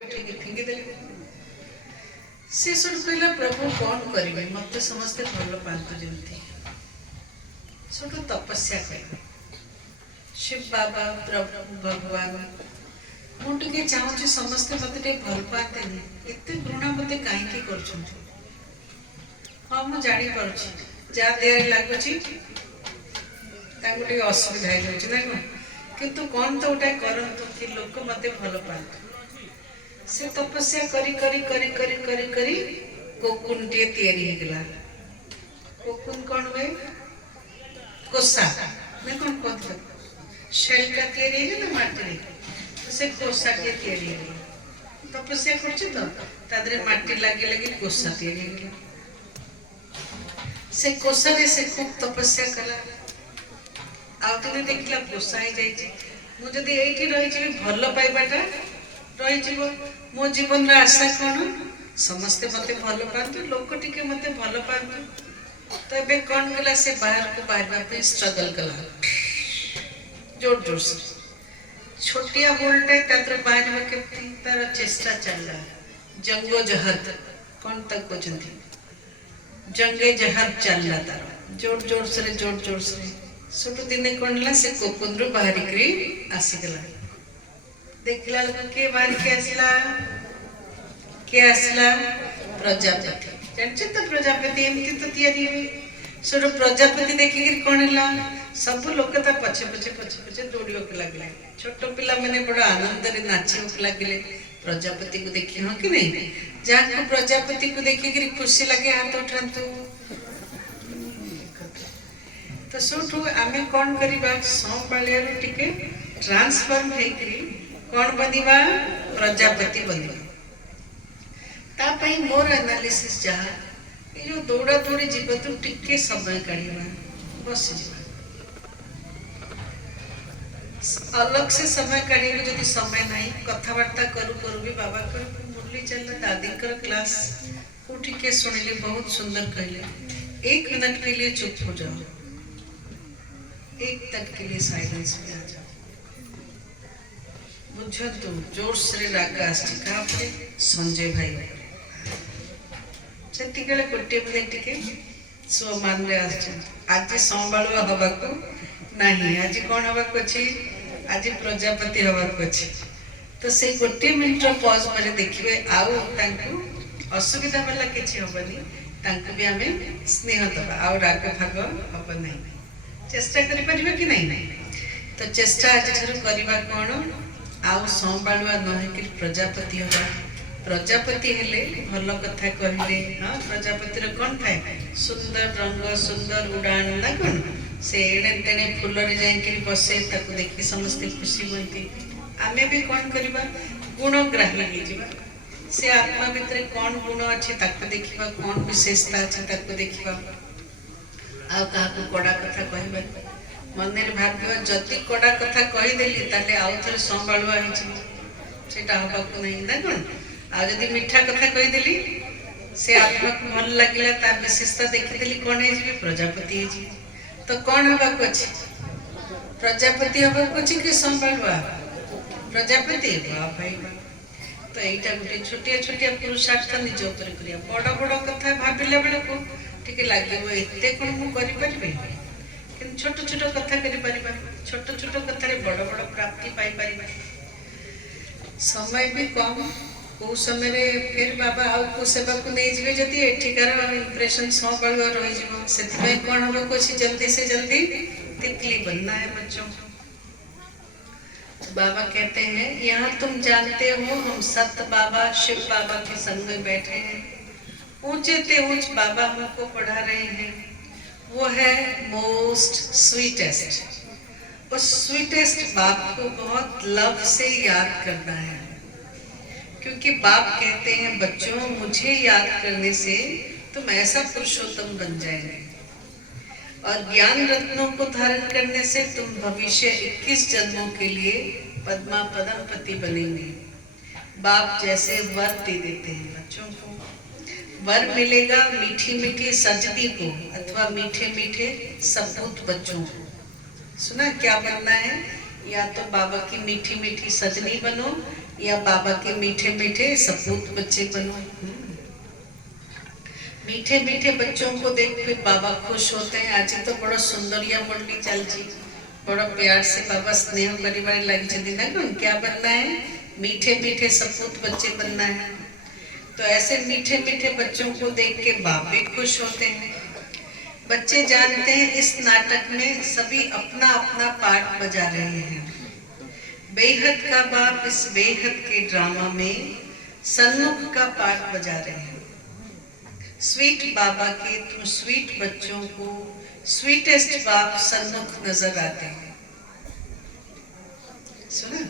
से सब कहला प्रभु कौन करेंगे मत समस्ते भल पातु जमी सब तपस्या कर शिव बाबा प्रभु भगवान मुझे चाहूँ समस्ते मत भल पाते एत घृणा मत कहीं कर हाँ मुझे जापार जहाँ देह लगुच असुविधा हो जाए ना किंतु कौन तो गोटे करतु कि लोक मत भल पातु से तपस्या करी करी करी करी करी करी कोकुन टे तैयारी गला कोकुन कौन हुए कोसा मैं कौन कहते शेल का तैयारी है ना माटी तो से कोसा टे तैयारी गला तपस्या करछ तो तादरे माटी लागी लागी कोसा तैयारी गला से कोसा रे से खूब तपस्या कला आउतने देखला कोसा ही जाई छी मु जदी एठी रही छी भलो पाइबाटा रही मो जीवन आशा कौन समस्ते मत भल पातु लोक टिके मत भल पातु तो ये कौन कला से बाहर को बाहर स्ट्रगल कला जोर जोर से छोटिया होलटा बाहर के तार चेष्टा चलला जंगो जहद कौन तक कहते जंगे जहद चलला तार जोर जोर से सुटू दिने कौन ला से कोकुन रु बाहर आसीगला देखला के बाहर के आसला प्रजापति जानते तो प्रजापति एमती तो तैयारी हुए सो प्रजापति देखिक कौन है सब लोक पछे पछे पछे पछे दौड़ा लगे छोट पिला मैंने बड़ा आनंद रे नाचे लगे प्रजापति को देखी हाँ कि नहीं जहाँ को प्रजापति को देखिक खुशी लगे हाथ उठातु तो सुठू आम कौन करवा संभालिया टिके ट्रांसफॉर्म होकर कौन बनवा प्रजापति बनवा तापाई मोर एनालिसिस जहाँ ये जो दौड़ा दौड़ी जीव तो टिके समय काढ़ा बस अलग से समय काढ़े जब समय ना कथबार्ता करू करू भी बाबा कर मुरली चल दादी कर क्लास को टिके शुणिले बहुत सुंदर कहले 1 मिनट के लिए चुप हो जाओ 1 तक के लिए साइलेंस में आ जाओ बुझतु जोर से राग आसका संजय भाई से गोटे मिनिट टिके स्वमान आज संभालुआ हवाक नहीं आज कौन हवाक अच्छी आज प्रजापति हवाक अच्छी तो से गोटे मिनिट पज पर देखिए आउ असुविधा वाला किसी हेनी भी आम स्नेह दबा आ राग भाग हम ना चेष्टा करें कि नहीं तो चेष्टा आज करवा कौन आउ संभालुआ नही प्रजापति हवा प्रजापति हेले भल कथा कहले हाँ प्रजापति कौन थाए सुंदर रंग सुंदर उड़ान ना कौन से एणे तेणे फूल जाकि बसे ताको देखी समस्ते खुशी बनती आमे भी कौन करवा गुणग्राही हो से आत्मा भितर कौन गुण अच्छी ताको देखिबा कौन विशेषता अच्छी ताको देखिबा आ काहाको कड़ा कथा कहबा मन भाव जदि कड़ा कथा कहीदेली ताले आउ थे संभालुआ सेटा हवाक नहीं ना कौन आदि मीठा कथा कहीदेली से आत्मा को भल लगे तार विशेषता देखीदेली कौन है प्रजापति तो कौन हवाक अच्छे प्रजापति हवाक अच्छे कि संभालुआ प्रजापति भाई तो यहाँ गोटे छोटिया छोटिया पुरुषार्थ निज उपर बड़ बड़ कथा भाविला बेल को टे लगे एत कौन मुझे कि छोट छोट कथा कर छोट छोट कथार बड़ बड़ प्राप्ति पाई समय भी कम कौ समय फिर बाबा आउ को सेवा को नहीं जाए जदि एठिकार इंप्रेशन संभालुआ रही से कौन हम कुछ जल्दी से जल्दी तितली बनना है बच्चों तो बाबा कहते हैं यहाँ तुम जानते हो हम सत बाबा शिव बाबा के संग में बैठे हैं ऊंचे ते ऊंच बाबा हमको पढ़ा रहे हैं वो है मोस्ट स्वीटेस्ट उस स्वीटेस्ट बाप को बहुत लव से याद करना है क्योंकि बाप कहते हैं बच्चों मुझे याद करने से तुम ऐसा पुरुषोत्तम बन जाएंगे और ज्ञान रत्नों को धारण करने से तुम भविष्य 21 जन्मों के लिए पद्मा पदमपति बनेंगे बाप जैसे वर दे देते हैं बच्चों को वर मिलेगा मीठी मीठी सजदी को अथवा मीठे मीठे सपूत बच्चों को सुना क्या बनना है या तो बाबा की मीठी मीठी सजनी बनो या बाबा के मीठे मीठे सपूत बच्चे बनो। मीठे मीठे बच्चों को देख फिर बाबा खुश होते हैं। आज तो बड़ा सुंदरिया मुरली चलची, बड़ा प्यार से बाबा स्नेह परिवार लगी ना कौन क्या बनना है, मीठे मीठे सपूत बच्चे बनना है। तो ऐसे मीठे मीठे बच्चों को देख के बाप भी खुश होते हैं। बच्चे जानते हैं इस नाटक में सभी अपना अपना पार्ट बजा रहे हैं। बेहद का बाप इस बेहद के ड्रामा में सन्मुख का पार्ट बजा रहे हैं। स्वीट बाबा के थ्रू स्वीट बच्चों को स्वीटेस्ट बाप सन्मुख नजर आते हैं। सुना,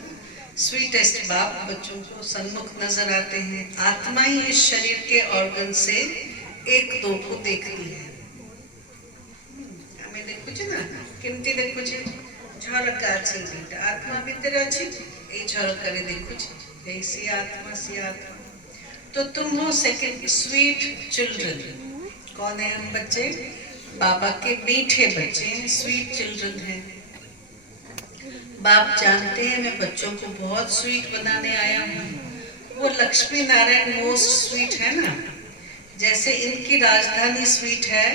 स्वीटेस्ट बाप बच्चों को सन्मुख नजर आते हैं। आत्मा ही इस शरीर के ऑर्गन से एक दो को देखती है। हमें देखो ना किमती देखो झरका अच्छी बेटा आत्मा भीतर अच्छी ये झरका देखो सी आत्मा सी आत्मा। तो तुम हो सेकंड स्वीट चिल्ड्रन। कौन है हम बच्चे? बाबा के मीठे बच्चे हैं, स्वीट चिल्ड्रन हैं। बाप जानते हैं मैं बच्चों को बहुत स्वीट बनाने आया हूँ। वो लक्ष्मी नारायण मोस्ट स्वीट है ना, जैसे इनकी राजधानी स्वीट है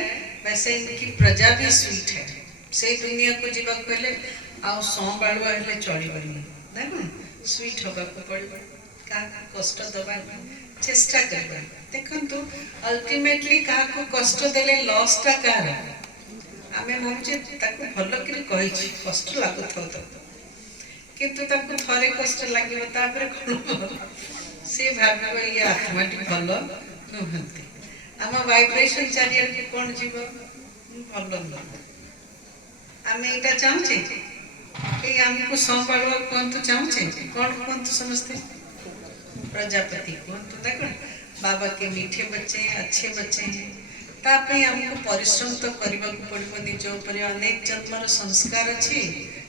वैसे इनकी प्रजा भी स्वीट है। से दुनिया को जीवा पहले आओ सौ बाड़वा हेले चढ़ी बनी ना स्वीट होगा को पड़े का कष्ट दबा चेष्टा करबा। देखंतु अल्टीमेटली का को कष्ट देले लॉस टा कार आमे भाबुचे ताको भलो करी कहिछि कष्ट लागुथौ तो किंतु ताको थरे कष्ट लागिबो तापर कोन से भाबिबो ये आत्माटी भलो नहंती आमा वाइब्रेशन चारियर के कोन जीवो भलो न आमे एटा चाहछे ए हमको संभाळवा कोन तो चाहछे कोन तो समझते प्रजापति को। तो देखो बाबा के मीठे बच्चे हैं, अच्छे बच्चे हैं। तापे हमको परिश्रम तो करबा को पड़बो। निज ऊपर अनेक जन्मर संस्कार अच्छे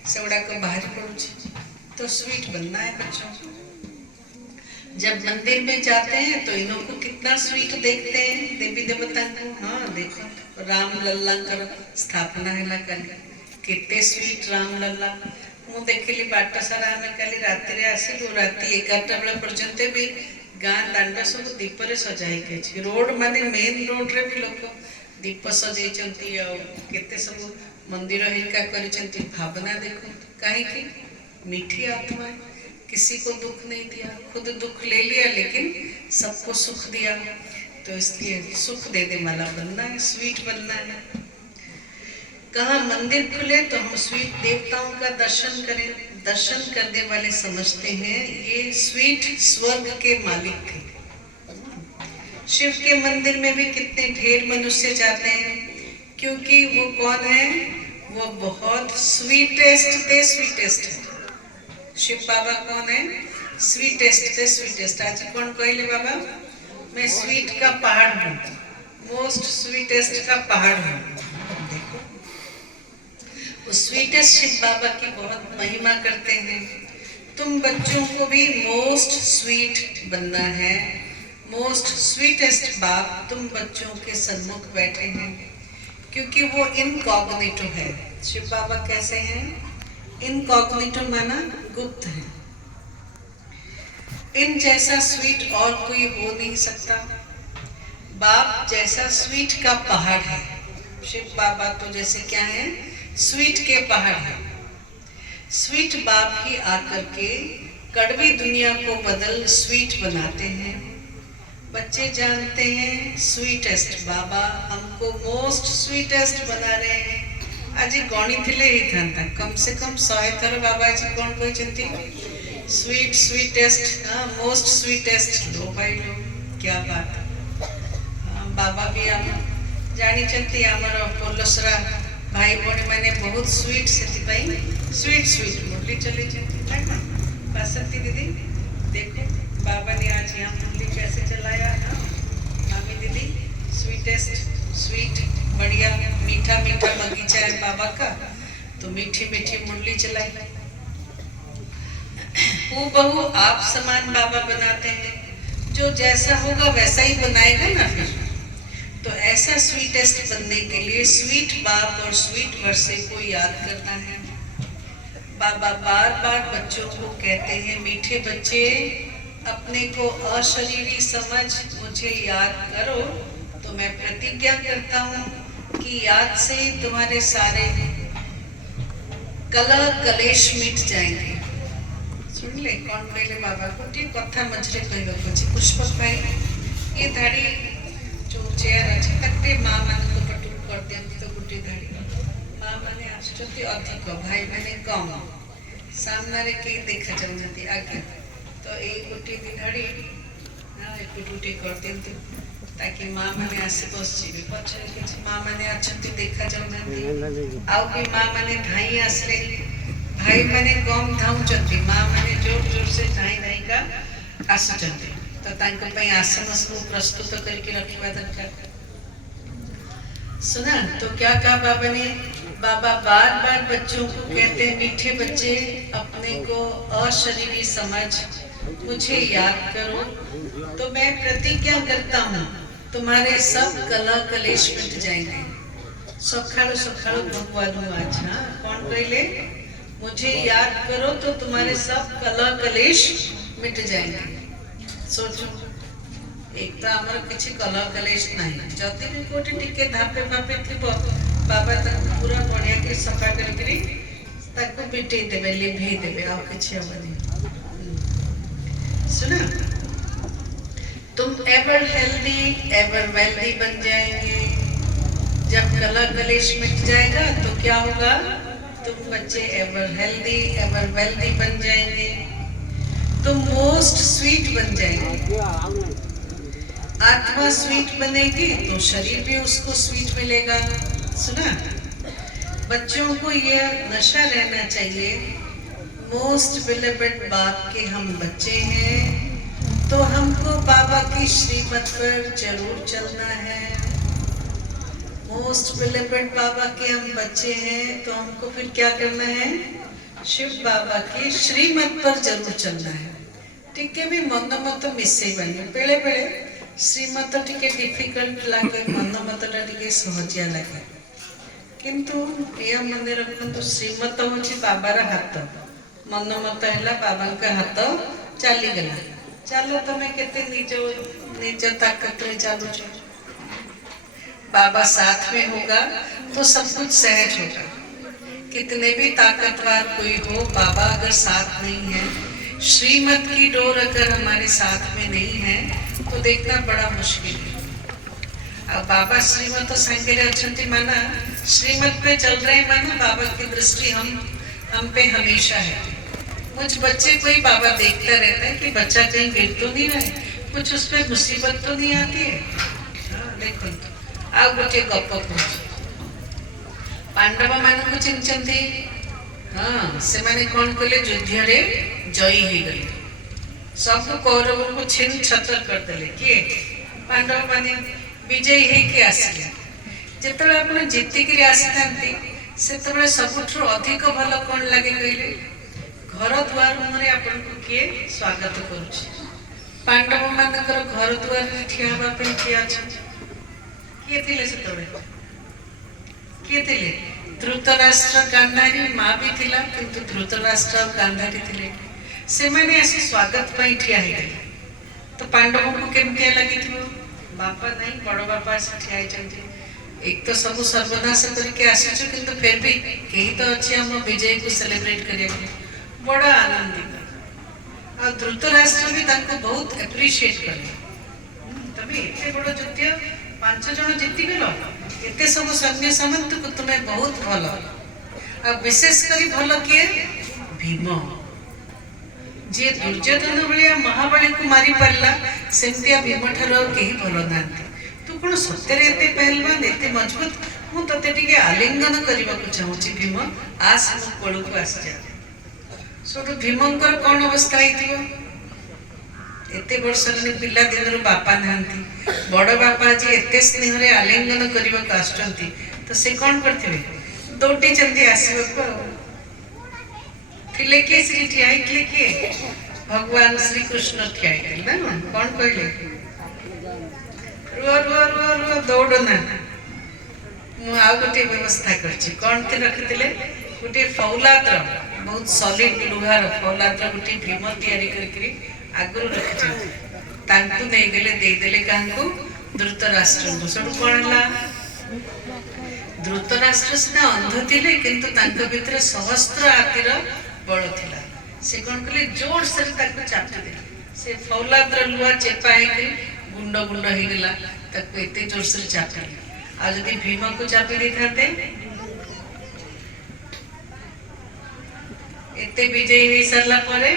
से गुड़ा को बाहर पड़ुछि। तो स्वीट बनना है बच्चों को। जब मंदिर में जाते हैं तो इन्हों को कितना स्वीट देखते हैं देवी देवता को। हाँ देखो राम लल्ला कर स्थापना है कितने स्वीट राम लल्ला मु देखली बाट सारा आम काली राति आसिलु राति 11टा बेला पर्यंत भी गाँ दांड सब दीप सजाई रोड माने मेन रोड रे भी लोग दीप सजाई केते सब मंदिर हिरिका करिसेंती। भावना देखो कहीं मीठी आत्मा किसी को दुख नहीं दिया, खुद दुख ले लिया लेकिन सबको सुख दिया। तो इसलिए सुख दे दे माला बनना है, स्वीट बनना है। कहाँ मंदिर खुले तो हम स्वीट देवताओं का दर्शन करें। दर्शन करने वाले समझते हैं ये स्वीट स्वर्ग के मालिक थे। शिव के मंदिर में भी कितने ढेर मनुष्य जाते हैं क्योंकि वो कौन है, वो बहुत स्वीटेस्ट थे, स्वीटेस्ट है। शिव बाबा कौन है? स्वीटेस्ट थे, स्वीटेस्ट। आज कौन कहले बाबा मैं स्वीट का पहाड़ हूँ, मोस्ट स्वीटेस्ट का पहाड़ हूँ। स्वीटेस्ट शिव बाबा की बहुत महिमा करते हैं। तुम बच्चों को भी मोस्ट स्वीट बनना है। मोस्ट स्वीटेस्ट बाप तुम बच्चों के सन्मुख बैठे हैं क्योंकि वो इनकॉग्निटो है। शिव बाबा कैसे हैं? इनकॉग्निटो माना गुप्त है। इन जैसा स्वीट और कोई हो नहीं सकता। बाप जैसा स्वीट का पहाड़ है। शिव बाबा तो जैसे क्या है, स्वीट के पहाड़ है। स्वीट बाप ही आकर के कड़वी दुनिया को बदल स्वीट बनाते हैं। बच्चे जानते हैं स्वीटेस्ट बाबा हमको मोस्ट स्वीटेस्ट बना रहे हैं। आज गणिथिले ही था कम से कम 100 थर बाबा जी कौन कहते स्वीट स्वीटेस्ट, हाँ मोस्ट स्वीटेस्ट। लो भाई लो क्या बात। हाँ बाबा भी आम जानी आमर पोलसरा भाई भौणी मैंने बहुत स्वीट से स्वीट स्वीट मुरली चले बासंती दीदी देखो बाबा ने आज यहाँ मुरली कैसे चलाया। हाँ मामी दीदी स्वीटेस्ट स्वीट बढ़िया मीठा मीठा बगीचा है बाबा का, तो मीठी मीठी मुरली चलाई। हूबहू आप समान बाबा बनाते हैं, जो जैसा होगा वैसा ही बनाएगा ना। फिर तो ऐसा स्वीटेस्ट बनने के लिए स्वीट बाप और स्वीट वर्षे को याद करना है। बाबा बार बार बच्चों को कहते हैं, मीठे बच्चे अपने को अशरीरी समझ मुझे याद करो, तो मैं प्रतिज्ञा करता हूँ कि याद से ही तुम्हारे सारे कलह कलेश मिट जाएंगे। सुन ले कौन कहले बाबा को टी कथा मझरे कहबाक अछि। पुष्पक भाई ये धाड़ी जो चेयर अच्छे तकते माँ मान को पटू कर दियंती तो गुटी धाड़ी माँ माने आश्चर्य अधिक भाई माने कम सामने रे के देखा जाउनती आगे तो एक गुटी धाड़ी ना एक गुटी कर दियंती ताकि माँ माने आसे बसछि पछरे किछि माँ माने अछंती देखा जाउनती आउ भी माँ माने धाई आसले भाई माने कम धाउचंती माँ माने जोर जोर से धाई धाई का आसुचंती तो तांको पई आसन सब प्रस्तुत करके रखिबा दरकार। सुना तो क्या कहा बाबा ने, बाबा बार बार बच्चों को कहते हैं, मीठे बच्चे अपने को अशरीरी समझ मुझे याद करो, तो मैं प्रतिज्ञा करता हूँ तुम्हारे सब कलह कलेश मिट जाएंगे। सखाळु सखाळु भगवान आज हाँ कौन कहले, मुझे याद करो तो तुम्हारे सब कलह कलेश मिट जाएंगे। सोचो एक तो आमर किसी कलह कलेश नहीं, जदि भी कोठी टिके धापे भापे थिबो बाबा ताको पूरा बढ़िया के सफा करकरी ताको पिटे देबे लिभे देबे आ किछि हबनी। सुना तुम एवर हेल्दी एवर वेल्दी बन जाएंगे। जब कलह कलेश मिट जाएगा तो क्या होगा, तुम बच्चे एवर हेल्दी एवर वेल्दी बन जाएंगे। तुम मोस्ट स्वीट बन जाएंगे। आत्मा स्वीट बनेगी तो शरीर भी उसको स्वीट मिलेगा। सुना बच्चों को यह नशा रहना चाहिए, मोस्ट बिलीवेड बाप के हम बच्चे हैं तो हमको बाबा की श्रीमत पर जरूर चलना है। मोस्ट बिलीवेड बाबा के हम बच्चे हैं तो हमको फिर क्या करना है, शिव बाबा की श्रीमत पर जरूर चलना है। टिके भी मन मत मिसे बने बेले बेले श्रीमत टिके डिफिकल्ट लगे, मन मतटा टिके सहजिया लगे, किंतु या मन रखु श्रीमत होची बाबार हाथ, मन मत है बाबा का हाथ चली गला। चलो तुम्हें केते निज निज ताकत में चलु, बाबा साथ में होगा तो सब कुछ सहज होगा। कितने भी ताकतवर कोई हो, बाबा अगर साथ नहीं है, श्रीमत की डोर अगर हमारे साथ में नहीं है तो देखना बड़ा मुश्किल है। अब बाबा श्रीमत संगे अच्छी माना श्रीमत पे चल रहे माना बाबा की दृष्टि हम पे हमेशा है। मुझ बच्चे को ही बाबा देखता रहता है कि बच्चा कहीं गिर तो नहीं रहा है, कुछ उस पर मुसीबत तो नहीं आती है। हाँ देखो आ गोटे गप कह, पांडव मान को चिंचंती हाँ से माने कौन कले युद्ध रे जयी हो गले, सब कौरव को छिन छतर कर देले। किए पांडव माने विजयी है कि आसिले, जेतबे आपण जितिकरी आसिथांती सेतबे सबुठु अधिक भल कोन लागे कहले, घर द्वार मुरे आपण को किए स्वागत करूछि। पांडव मानकर घर द्वार रे ठिया हबा पे किए अछि, किए थिले सेतबे किए थिले, धृतराष्ट्र गांधारी माँ भी थिला, किंतु धृतराष्ट्र गांधारी थिले, से माने ऐसे स्वागत पई ठिया हे गले। तो पांडवों को केमते लगी थी, बापा नहीं बड़ बापा से ठिया चंती, एक तो सब सर्वनाश करके आसीछु, किंतु फिर भी कहीं तो अच्छे हम विजय को सेलिब्रेट करिया बड़ा आनंदित। और धृतराष्ट्र भी ताको बहुत एप्रिशिएट करले, तबे एते बड़ युद्ध 5 जन जीति गेलो, एते सब सैन्य सामंत को तुम्हें बहुत भल। अब विशेष करी भल किए भीम, जे दुर्योधन भलिया महाबली को मारी पारला, सेमतिया भीम ठारो केही भल नांती। तू कोन सत्यरे एते पहलवान एते मजबूत, मु तते टिके आलिंगन करबा को चाहूची भीम, आस मु कोळ को आस जा। सोटो भीमंकर कोन अवस्था हिथिबो, एते वर्ष ने पिला दिन बापा नांती, बड़ बापा जी एते स्नेह रे आलिंगन करबा को आछंती, तो से कोन करथिबे, दौड़ी चंदी आसीबो को थिले के श्री ठियाई के भगवान श्री कृष्ण ठियाई ना कौन कहले, रुआ रुआ रुआ रुआ दौड़ ना, मु आ गोटे व्यवस्था करछि। कोन ते रखितिले, गोटे फौलाद बहुत सॉलिड लुहार फौलादर गोटे भीम तैयारी करके आगुरी रखिଛନ୍ତି तांकु नेगले देदेले कांकु धृतराष्ट्र को सब कोन हला धृतराष्ट्र सिना अंध थिले किंतु तांक भितर सहस्त्र आतिर बळ थिला से कोन कले जोर से ताकु चापि दे से फौलादर लुहा चेपा हे गुंड गुंड हे गेला ताकु एते जोर से चापि आ जदि भीम को चापि दे थाते एते विजय हे सरला परे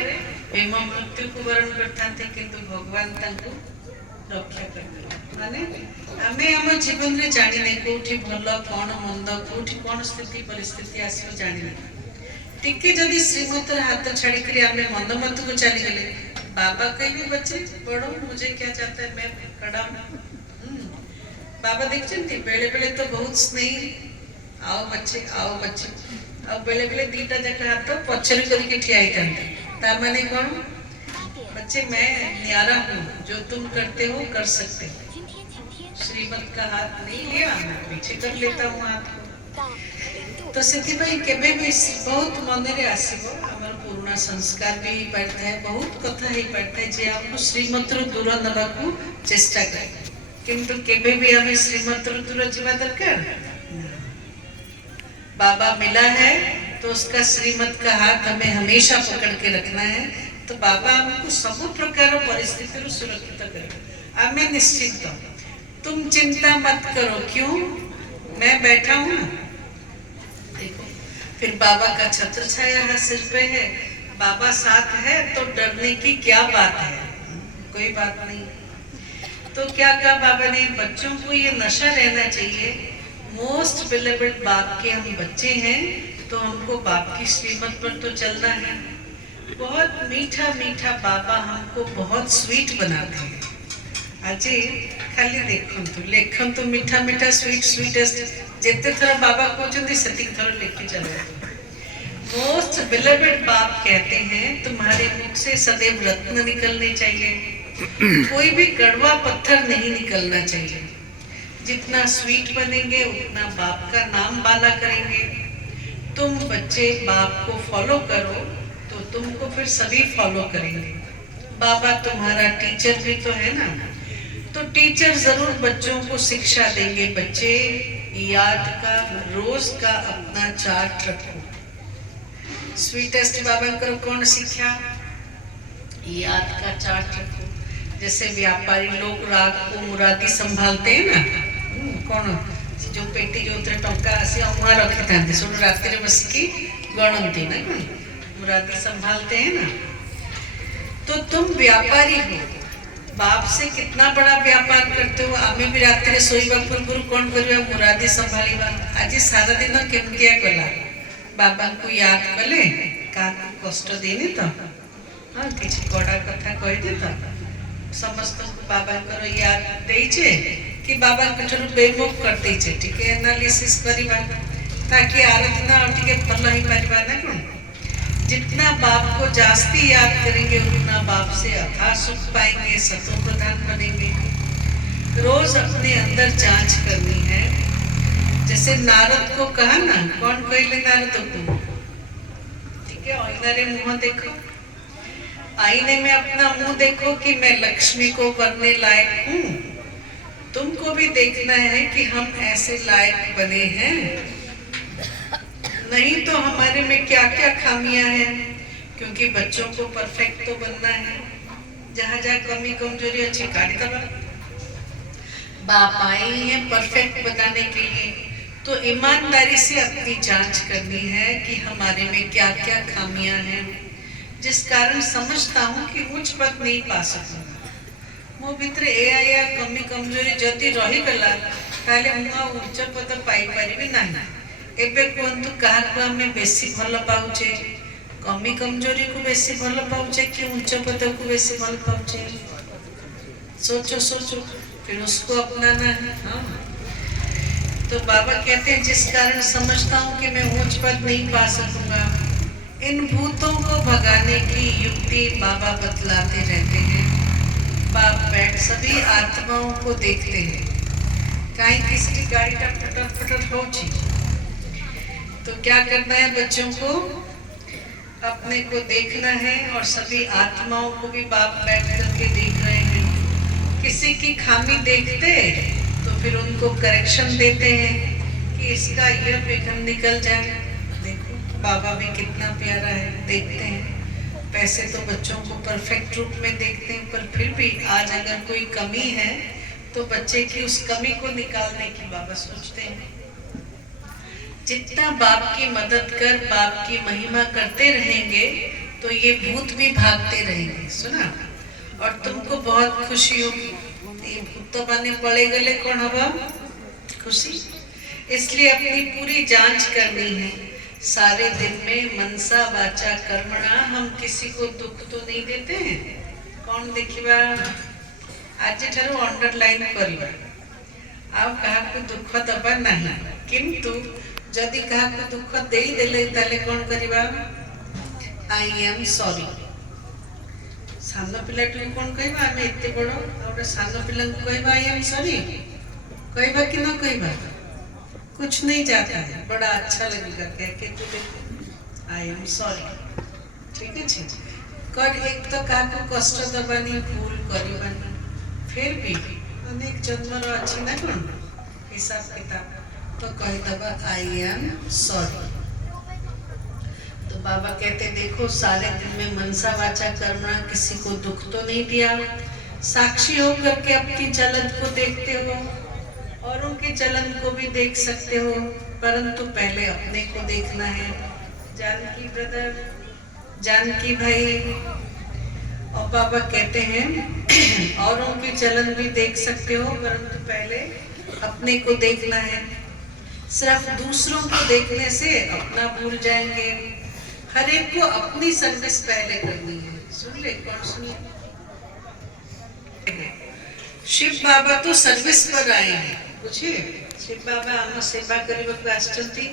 भीम मृत्यु को वरण करथाते किंतु भगवान तांको रक्षा करते माने आमे हम जीवन रे जानि नै कोठी भलो कोन मंद कोठी कोन स्थिति परिस्थिति आसी जानि नै टिके जदि श्रीमत हाथ छाड़ी के आमे मंद मत को चली गले बाबा कहबे बच्चे पढ़ो मुझे क्या चाहता है मैं पढ़ा बाबा देखछन्ती बेले बेले तो बहुत स्नेह आओ बच्चे अब बेले बेले दीटा जक हाथ पछरी करके ठियाई थांते ता माने कोन बच्चे मैं न्यारा हूँ जो तुम करते हो कर सकते हो श्रीमत का हाथ नहीं लिया मैं पीछे कर लेता हूँ हाथ को तो सेति भाई केबे भी बहुत मन रे आसीबो हमर पुराना संस्कार भी पड़ता है बहुत कथा ही पड़ता है जे आपको श्रीमत रो दूर नबा को चेष्टा करे किंतु केबे भी हमें श्रीमत रो दूर जीवा दरकार बाबा मिला है तो उसका श्रीमत का हाथ हमें हमेशा पकड़ के रखना है तो बाबा हमको सब प्रकार परिस्थिति रो सुरक्षित करे हमें निश्चित तुम चिंता मत करो क्यों मैं बैठा हूँ देखो फिर बाबा का छत्र छाया है सिर पे है बाबा साथ है तो डरने की क्या बात है कोई बात नहीं तो क्या कहा बाबा ने बच्चों को ये नशा रहना चाहिए मोस्ट बिलीवेड बाप के हम बच्चे हैं तो हमको बाप की श्रीमत पर तो चलना है बहुत मीठा मीठा बाबा हमको बहुत स्वीट बनाते हैं আজি खाली देखंतु लेखंतु मीठा मीठा स्वीट स्वीटेस्ट जेते थर बाबा कहते सेति थर लेके चलो मोस्ट बिलीवेड बाप कहते हैं तुम्हारे मुख से सदैव रत्न निकलने चाहिए कोई भी कड़वा पत्थर नहीं निकलना चाहिए जितना स्वीट बनेंगे उतना बाप का नाम बाला करेंगे तुम बच्चे बाप को फॉलो करो तो तुमको फिर सभी फॉलो करेंगे बाबा तुम्हारा टीचर भी तो है ना तो टीचर जरूर बच्चों को शिक्षा देंगे बच्चे याद का रोज का अपना चार्ट रखो स्वीटेस्ट बाबा करो कौन सीखा याद का चार्ट रखो जैसे व्यापारी लोग राग को मुरादी संभालते हैं ना कौन जो पेटी जो उतरे टंका आसी वहाँ रखी था सुन रात्रि बसिकी गणती ना मुरादी संभालते हैं ना तो तुम व्यापारी हो बाप से कितना बड़ा व्यापार करते हो आमे भी रात्रि सोईबा पूर्व कौन करिया मुरादी संभालीबा आज सारा दिन केमतिया गला बाबा को याद कले का कष्ट देनी तो हां किछि कड़ा कथा कहि दे तो समस्त को बाबा कर याद देई छे कि बाबा कठर बेमुख कर देई छे ठीक है एनालिसिस करिबा ताकि आर दिन टिके भल ही परिबा ना कोन जितना बाप को जास्ती याद करेंगे उतना बाप से अथाह सुख पाएंगे सतो प्रधान बनेंगे रोज अपने अंदर जांच करनी है जैसे नारद को कहा ना कौन कहले नारद को ठीक है आईने रे मुंह देखो आईने में अपना मुंह देखो कि मैं लक्ष्मी को बनने लायक हूँ तुमको भी देखना है कि हम ऐसे लायक बने हैं नहीं तो हमारे में क्या क्या खामियां हैं क्योंकि बच्चों को परफेक्ट तो बनना है जहाँ जहाँ कमी कमजोरी अच्छी काट दबा बाप आए हैं परफेक्ट बनाने के लिए तो ईमानदारी से अपनी जांच करनी है कि हमारे में क्या क्या खामियां हैं जिस कारण समझता हूँ कि उच्च पद नहीं पा सकूंगा मो भीतर ए कमी कमजोरी जदि रही गला ताले मु उच्च पद पाई परिबे नाही एबे कोंतु काहा को हमें बेसी भल पाउचे कमी कमजोरी को बेसी भल पाउचे कि उच्च पद को बेसी भल पाउचे सोचो सोचो फिर उसको अपनाना है हाँ तो बाबा कहते हैं जिस कारण समझता हूँ कि मैं उच्च पद नहीं पा सकूंगा इन भूतों को भगाने की युक्ति बाबा बतलाते रहते हैं बाप बैठ सभी आत्माओं को देखते हैं कहीं किसी की गाड़ी का पटर पटर हो तो क्या करना है बच्चों को अपने को देखना है और सभी आत्माओं को भी बाप बैठ करके देख रहे हैं। किसी की खामी देखते तो फिर उनको करेक्शन देते हैं कि इसका यह विघ्न निकल जाए। देखो बाबा भी कितना प्यारा है, देखते हैं। वैसे तो बच्चों को परफेक्ट रूप में देखते हैं, पर फिर भी आज अगर कोई कमी है तो बच्चे की उस कमी को निकालने की बाबा सोचते हैं। जितना बाप की मदद कर बाप की महिमा करते रहेंगे तो ये भूत भी भागते रहेंगे। सुना? और तुमको बहुत खुशी होगी। ये भूत बने पड़े गले कौन हवा खुशी। इसलिए अपनी पूरी जांच करनी है। सारे दिन में मनसा वाचा कर्मणा हम किसी को दुख तो नहीं देते हैं। कौन देखिबा आज ठारू अंडरलाइन करिबा आउ कहा को दुख दबा नहीं, किंतु जदि कहा को दुख दे देले ताले कौन करिबा आई एम सॉरी। सान पिला कौन कहबा आम एते बड़ गोटे सान पिला कहबा आई एम सॉरी कहबा कि न कहबा कुछ नहीं जाता है, बड़ा अच्छा लगेगा कह के तू देखो आई एम सॉरी। ठीक है कर एक तो कहा को कष्ट दबानी भूल करबानी, फिर भी अनेक जन्मर अच्छी ना कौन हिसाब किताब तो कह दबा आई एम सॉरी। तो बाबा कहते देखो सारे दिन में मनसा वाचा करना किसी को दुख तो नहीं दिया। साक्षी होकर के अपनी जलन को देखते हो और उनके चलन को भी देख सकते हो, परंतु पहले अपने को देखना है। जानकी ब्रदर, जानकी भाई। और बाबा कहते हैं और उनके चलन भी देख सकते हो, परंतु पहले अपने को देखना है। सिर्फ दूसरों को देखने से अपना भूल जाएंगे। हर एक को अपनी सर्विस पहले करनी है। सुन ले कौन सुनिए। शिव बाबा तो सर्विस पर आए हैं। बुझे शिव बाबा आम सेवा करने आसचंती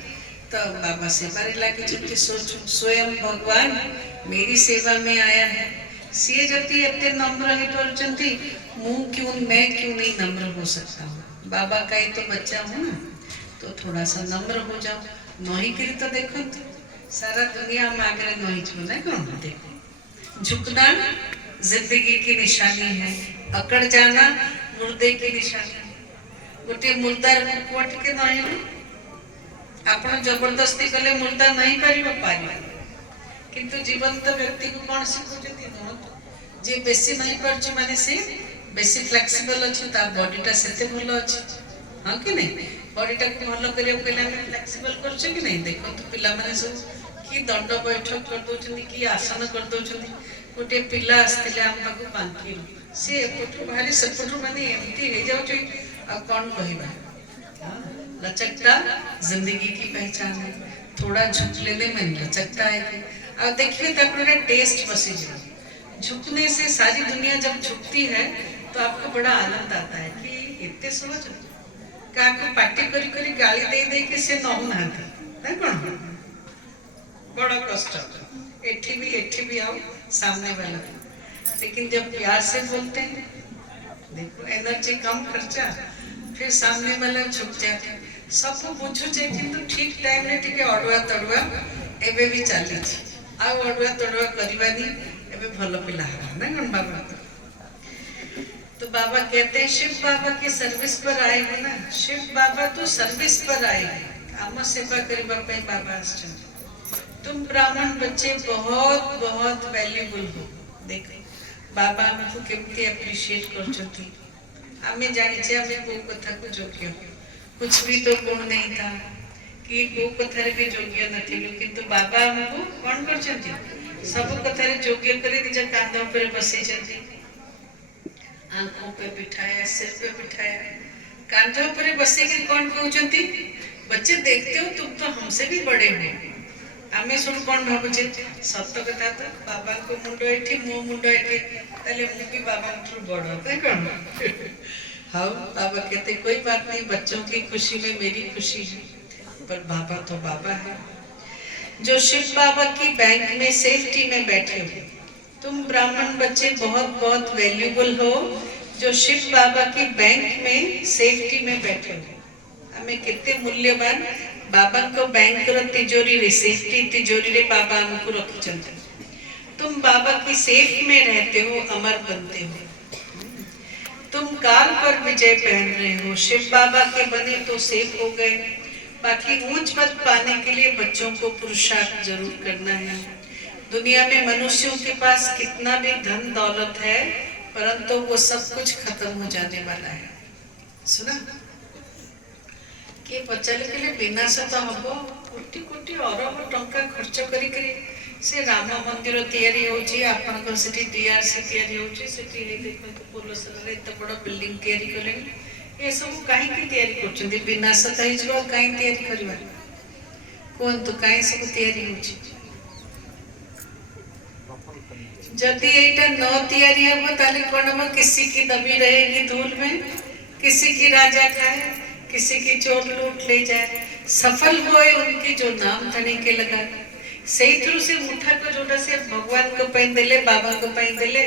तो बाबा सेवा लागे छुट्टी सोचू स्वयं भगवान मेरी सेवा में आया है। सी जति एते नम्र हो पारुचंती मैं क्यों नहीं नम्र हो सकता हूँ। बाबा का ही तो बच्चा हूँ ना, तो थोड़ा सा नम्र हो जाओ। नही करी तो देखो सारा दुनिया में आगे नही छू ना कौन। देखो झुकना जिंदगी की निशानी है, अकड़ जाना मुर्दे की निशानी। गोटे मुर्दार कोट के नहीं आपण जबरदस्ती कले मुर्दा नहीं पारिबा किंतु जीवंत व्यक्ति को कौन शिखुचंती जे बेसी नहीं पारछ माने से बेसी फ्लेक्सिबल अछि ता बॉडीटा सेते भलो अछि। हां कि नहीं बॉडीटा को भलो करियो पहले हम फ्लेक्सिबल करछ कि नहीं। देखो तो पिला माने सब की दंड बैठक कर दोचंदी की आसन कर दोचंदी। गोटे पिला आस्तिले हम पाको बांकी से एपटु भारी सेपटु माने एमती हे जाउ छै। अब कौन कहबा लचकता जिंदगी की पहचान है। थोड़ा झुक लेने में लचकता है। अब देखिए तो अपना टेस्ट बसी जाए। झुकने से सारी दुनिया जब झुकती है तो आपको बड़ा आनंद आता है कि इतने सहज क्या को पार्टी करी करी गाली दे के से नहु ना कौन बड़ा कष्ट। एठी भी आओ सामने वाला, लेकिन जब प्यार से बोलते हैं देखो एनर्जी कम खर्चा, फिर सामने वाला झुक जाते। सब बुझुचे किंतु ठीक टाइम रे टिके अडुआ तडुआ एबे भी चली आ अडुआ तडुआ करवानी एबे भलो पिला ना कौन बाबा। तो बाबा कहते हैं शिव बाबा की सर्विस पर आए हो ना। शिव बाबा तो सर्विस पर आए हैं, आम सेवा करबा पे बाबा आछन। तुम ब्राह्मण बच्चे बहुत बहुत वैल्यूबल हो। देखो बाबा हमको केमती एप्रिशिएट करछथि। आमे जानि छे आमे को कथा को जोग्य कुछ भी तो गुण नहीं था कि को कथा रे भी जोग्य नथिलु, किंतु बाबा हमको कोन करछथि सब कथा रे जोग्य करे निज कांध ऊपर बसे छथि। आंखों पे बिठाया, सिर पे बिठाया, कांधों ऊपर बसे के कौन कहउछथि बच्चे देखते हो तुम तो हमसे भी बड़े हो। आमे सब कौन भाबुचे सत्य कथा तो बाबा को मुंडो एठी मो मुंडो एठी ताले मु भी बाबा उठू बड़ो ते कौन। हाँ बाबा कहते कोई बात नहीं, बच्चों की खुशी में मेरी खुशी है, पर बाबा तो बाबा है। जो शिव बाबा की बैंक में सेफ्टी में बैठे हो। तुम ब्राह्मण बच्चे बहुत बहुत वैल्यूबल हो जो शिव बाबा की बैंक में सेफ्टी में बैठे हो। हमें कितने मूल्यवान बाबा को बैंक रो तिजोरी रे सेफ्टी तिजोरी रे बाबा हमको रखिछन्ते। तुम बाबा की सेफ में रहते हो, अमर बनते हो। तुम काल पर विजय पहन रहे हो, शिव बाबा के बने तो सेफ हो गए। बाकी ऊंच पद पाने के लिए बच्चों को पुरुषार्थ जरूर करना है। दुनिया में मनुष्यों के पास कितना भी धन दौलत है, परंतु वो सब कुछ खत्म हो जाने वाला है। सुना कि पचारे के बिना सत हम कोटी कोटी अरब टंका खर्च करी से राम मंदिर तैयारी होची, आपनकर सेठी डीआरसी तैयारी होची, सेठी देखो पोलसर रे एत बड़ बिल्डिंग तैयारी कलेनी। ए सब काहे की तैयारी करछन्ती? बिना सत ही जो काहे तैयारी करबा कोन तो काहे सब तैयारी होची? जदि एटा न तैयारी हो ताले कोन हम किसी की दबी रहेगी धूल में, किसी की राजा खाए, किसी की चोर लूट ले जाए। सफल हुए उनके जो नाम धनी के लगा से थ्रू से मुठा को जोड़ा से भगवान को पैन देले, बाबा को पैन देले।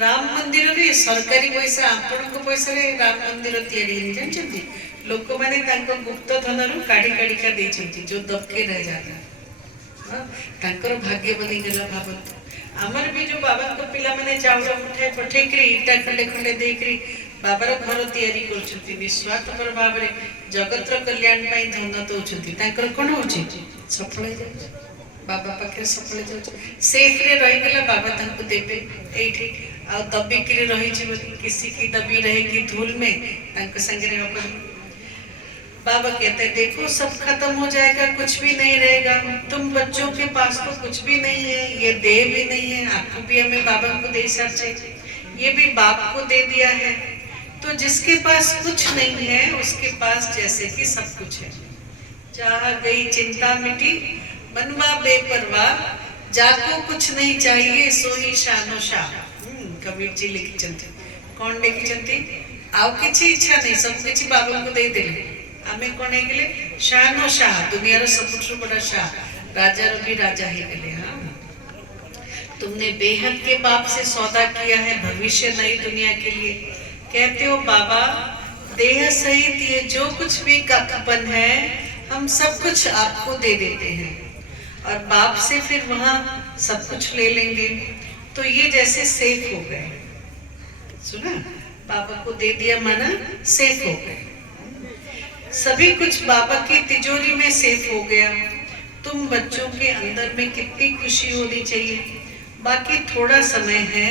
राम मंदिर रे सरकारी पैसा आपण को पैसा रे राम मंदिर तैयारी नहीं जानछन्ती। लोक माने तांको गुप्त धन रु काढी काढी का देछन्ती, जो दबके रह जाता। हां तांकर भाग्य बनी गेला भाबत। हमर भी जो बाबा को पिला माने चाउर मुठाए पठे करी इटा खंडे खंडे दे करी बाबार घर तैयारी करछन्ती। निस्वार्थपर भाव रे जगतर कल्याण पई धन दउछन्ती। तांकर कोन होछि? सफल हो जाय, बाबा पाखे सफल हो जाय। सेफ रे रहि गेला बाबा तांको देबे एठी आ दबी के रही जीव। किसी की दबी रहेगी धूल में, तांको संगे रे अपन बाबा कहते हैं देखो सब खत्म हो जाएगा, कुछ भी नहीं रहेगा। तुम बच्चों के पास तो कुछ भी नहीं है, ये दे भी नहीं है, आपको भी हमें बाबा को दे सकते, ये भी बाप को दे दिया है। तो जिसके पास कुछ नहीं है उसके पास जैसे कि सब कुछ है। जहाँ गई चिंता मिटी, मनवा बेपरवाह, जाको कुछ नहीं चाहिए सोई शानो शाह। कबीर जी लिखी चलते। कौन लिखी चलती? आउ किसी इच्छा नहीं, सब किसी बाबा को दे देले। हमें कौन है गेले? शानो शाह, दुनिया रो सबसे बड़ा शाह, राजा रो भी राजा है गेले। हाँ तुमने बेहद के बाप से सौदा किया है भविष्य नई दुनिया के लिए। कहते हो बाबा देह सहित ये जो कुछ भी कपन है हम सब कुछ आपको दे देते हैं और बाप से फिर वहां सब कुछ ले लेंगे। तो ये जैसे सेफ हो गए। सुना, बाबा को दे दिया माना सेफ हो गए। सभी कुछ बाबा की तिजोरी में सेफ हो गया। तुम बच्चों के अंदर में कितनी खुशी होनी चाहिए। बाकी थोड़ा समय है,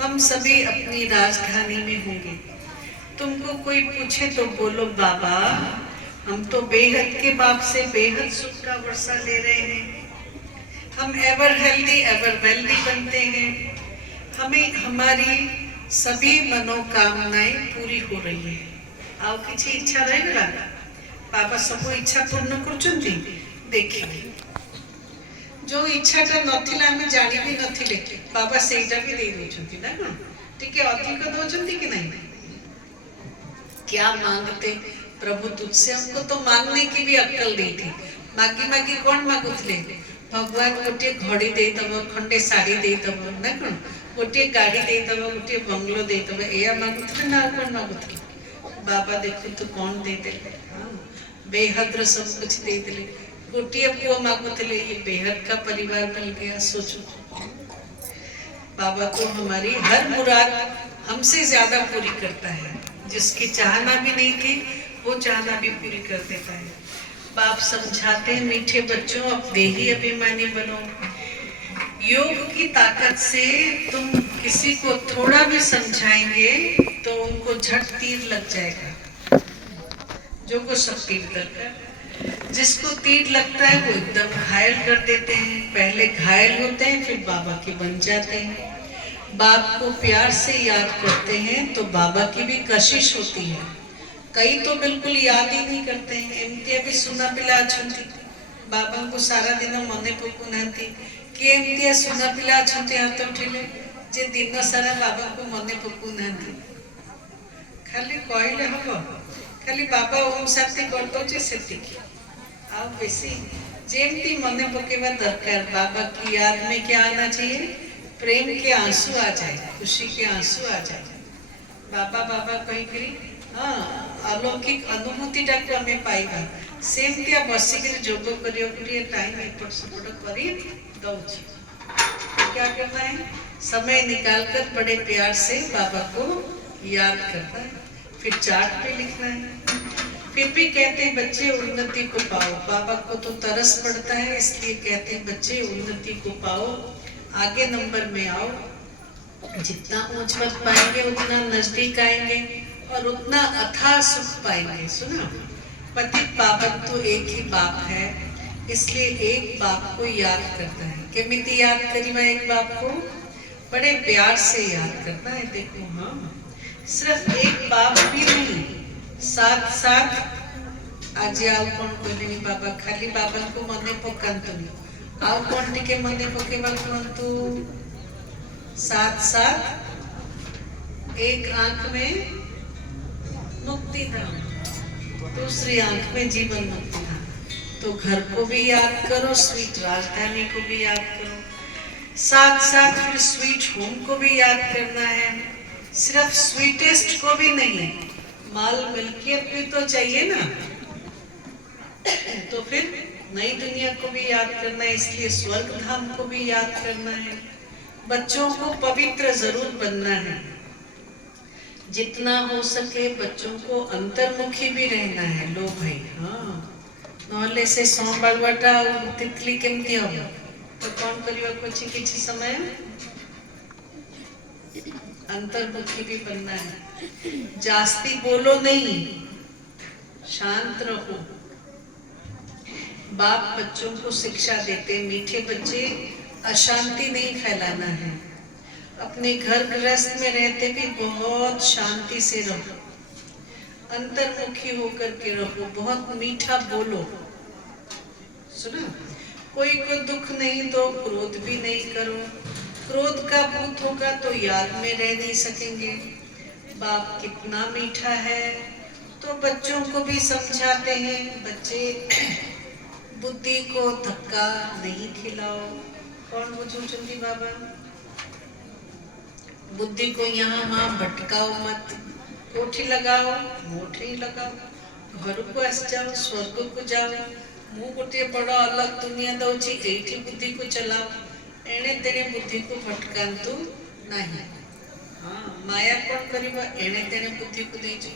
हम सभी अपनी राजधानी में होंगे। तुमको कोई पूछे तो बोलो बाबा हम तो बेहद के बाप से बेहद सुख का वर्षा ले रहे हैं। हम एवर हेल्दी एवर वेल्दी बनते हैं। हमें हमारी सभी मनोकामनाएं पूरी हो रही है। आओ किसी इच्छा रहेगा बाबा सब इच्छा पूर्ण करछन्ती। देखिए जो इच्छा का नथिला हमें जानी भी नथिले बाबा सेटा भी दे दोछन्ती ना कोन टिके अधिक दोछन्ती कि नहीं? क्या मांगते प्रभु तुझसे? हमको तो मांगने की भी अक्कल दी थी। मागी मागी कौन मागुतले? भगवान गोटे घड़ी दे तब, खंडे साड़ी दे तब ना कोन, गोटे गाड़ी दे तब, गोटे बंगलो दे तब, एया मागुतले ना कौन मागुतले? बाबा देखो तो कौन दे देले? बेहद सब कुछ दे दिले। गोटिया पुआ मांगुतले, ये बेहद का परिवार मिल गया। सोचो बाबा तो हमारी हर मुराद हमसे ज्यादा पूरी करता है। जिसकी चाहना भी नहीं थी वो चाहना भी पूरी कर देता है। बाप समझाते हैं मीठे बच्चों अब देही अभिमानी बनो। योग की ताकत से तुम किसी को थोड़ा भी समझाएंगे तो उनको झट तीर लग जाएगा। जो को सब तीर लगता, जिसको तीर लगता है वो एकदम घायल कर देते हैं। पहले घायल होते हैं फिर बाबा के बन जाते हैं। बाप को प्यार से याद करते हैं तो बाबा की भी कशिश होती है। कई तो बिल्कुल याद ही नहीं करते हैं। एमती भी सुना पिला अछंती बाबा को सारा दिन मने पकु नांती कि एमती सुना पिला अछंती हाथ उठिले जे दिन सारा बाबा को मने पकु नांती। खाली कहले हबो, खाली बाबा ओम शांति कर दो सेतिकी आ बेसी जेमती मने पकेवा दरकार। बाबा की याद में क्या आना चाहिए? प्रेम के आंसू आ जाए, खुशी के आंसू आ जाए। बाबा बाबा कही करी हाँ अलौकिक अनुभूतिटाକୁ ଆମେ ପାଇବା ସେମିତିଆ ବସିକିରି ଯୋଗ କରିବାକୁ ଟିକେ टाइम एपट सेपट कर दौची। क्या करना है, समय निकाल कर बड़े प्यार से बाबा को याद करना है, फिर चार्ट पे लिखना है। फिर भी कहते हैं बच्चे उन्नति को पाओ, बाबा को तो तरस पड़ता है इसलिए कहते हैं बच्चे उन्नति को पाओ, आगे नंबर में आओ। जितना ऊंच मत पाएंगे उतना नजदीक आएंगे और उतना अथाह सुख पाएंगे। सुना, पति पावन तो एक ही बाप है, इसलिए एक बाप को याद करता है। केमिति याद करीबा एक बाप को, बड़े प्यार से याद करना है। देखो हाँ, सिर्फ एक बाप भी नहीं, साथ साथ आज आउ कौन कहले बाबा, खाली बाबा को मने पकांतुनी, आउ कौन टिके मने पकेबा कहंतु, साथ साथ एक आंख में मुक्ति धाम, दूसरी आंख में जीवन मुक्ति धाम। तो घर को भी याद करो, स्वीट राजधानी को भी याद करो, साथ साथ फिर स्वीट होम को भी याद करना है। सिर्फ स्वीटेस्ट को भी नहीं, माल मिल्कियत भी तो चाहिए ना। तो फिर नई दुनिया को भी याद करना है, इसलिए स्वर्ग धाम को भी याद करना है। बच्चों को पवित्र जरूर बनना है, जितना हो सके बच्चों को अंतर्मुखी भी रहना है। लो भाई हाँ, नहले से संभाळवाटा तितली केमती हबो, तो कौन करिବାକୁ ଅଛି किछि समय अंतर्मुखी भी बनना है। जास्ती बोलो नहीं, शांत रहो। बाप बच्चों को शिक्षा देते, मीठे बच्चे अशांति नहीं फैलाना है। अपने घर गृहस्थ में रहते भी बहुत शांति से रहो, अंतर्मुखी होकर के रहो, बहुत मीठा बोलो। सुना, कोई को दुख नहीं दो, क्रोध भी नहीं करो। क्रोध का भूत होगा तो याद में रह नहीं सकेंगे। बाप कितना मीठा है, तो बच्चों को भी समझाते हैं, बच्चे बुद्धि को धक्का नहीं खिलाओ। कौन बुझुचंदी बाबा, बुद्धि को यहाँ वहाँ भटकाओ मत, कोठी लगाओ मोठी लगाओ, घर को आस जाओ, स्वर्ग को जाओ। मु गोटे बड़ अलग दुनिया दौची, एठी बुद्धि को चलाओ, एणे तेणे बुद्धि को भटकांतु नहीं। हाँ, माया कौन करिबा, एणे तेणे बुद्धि को देजो।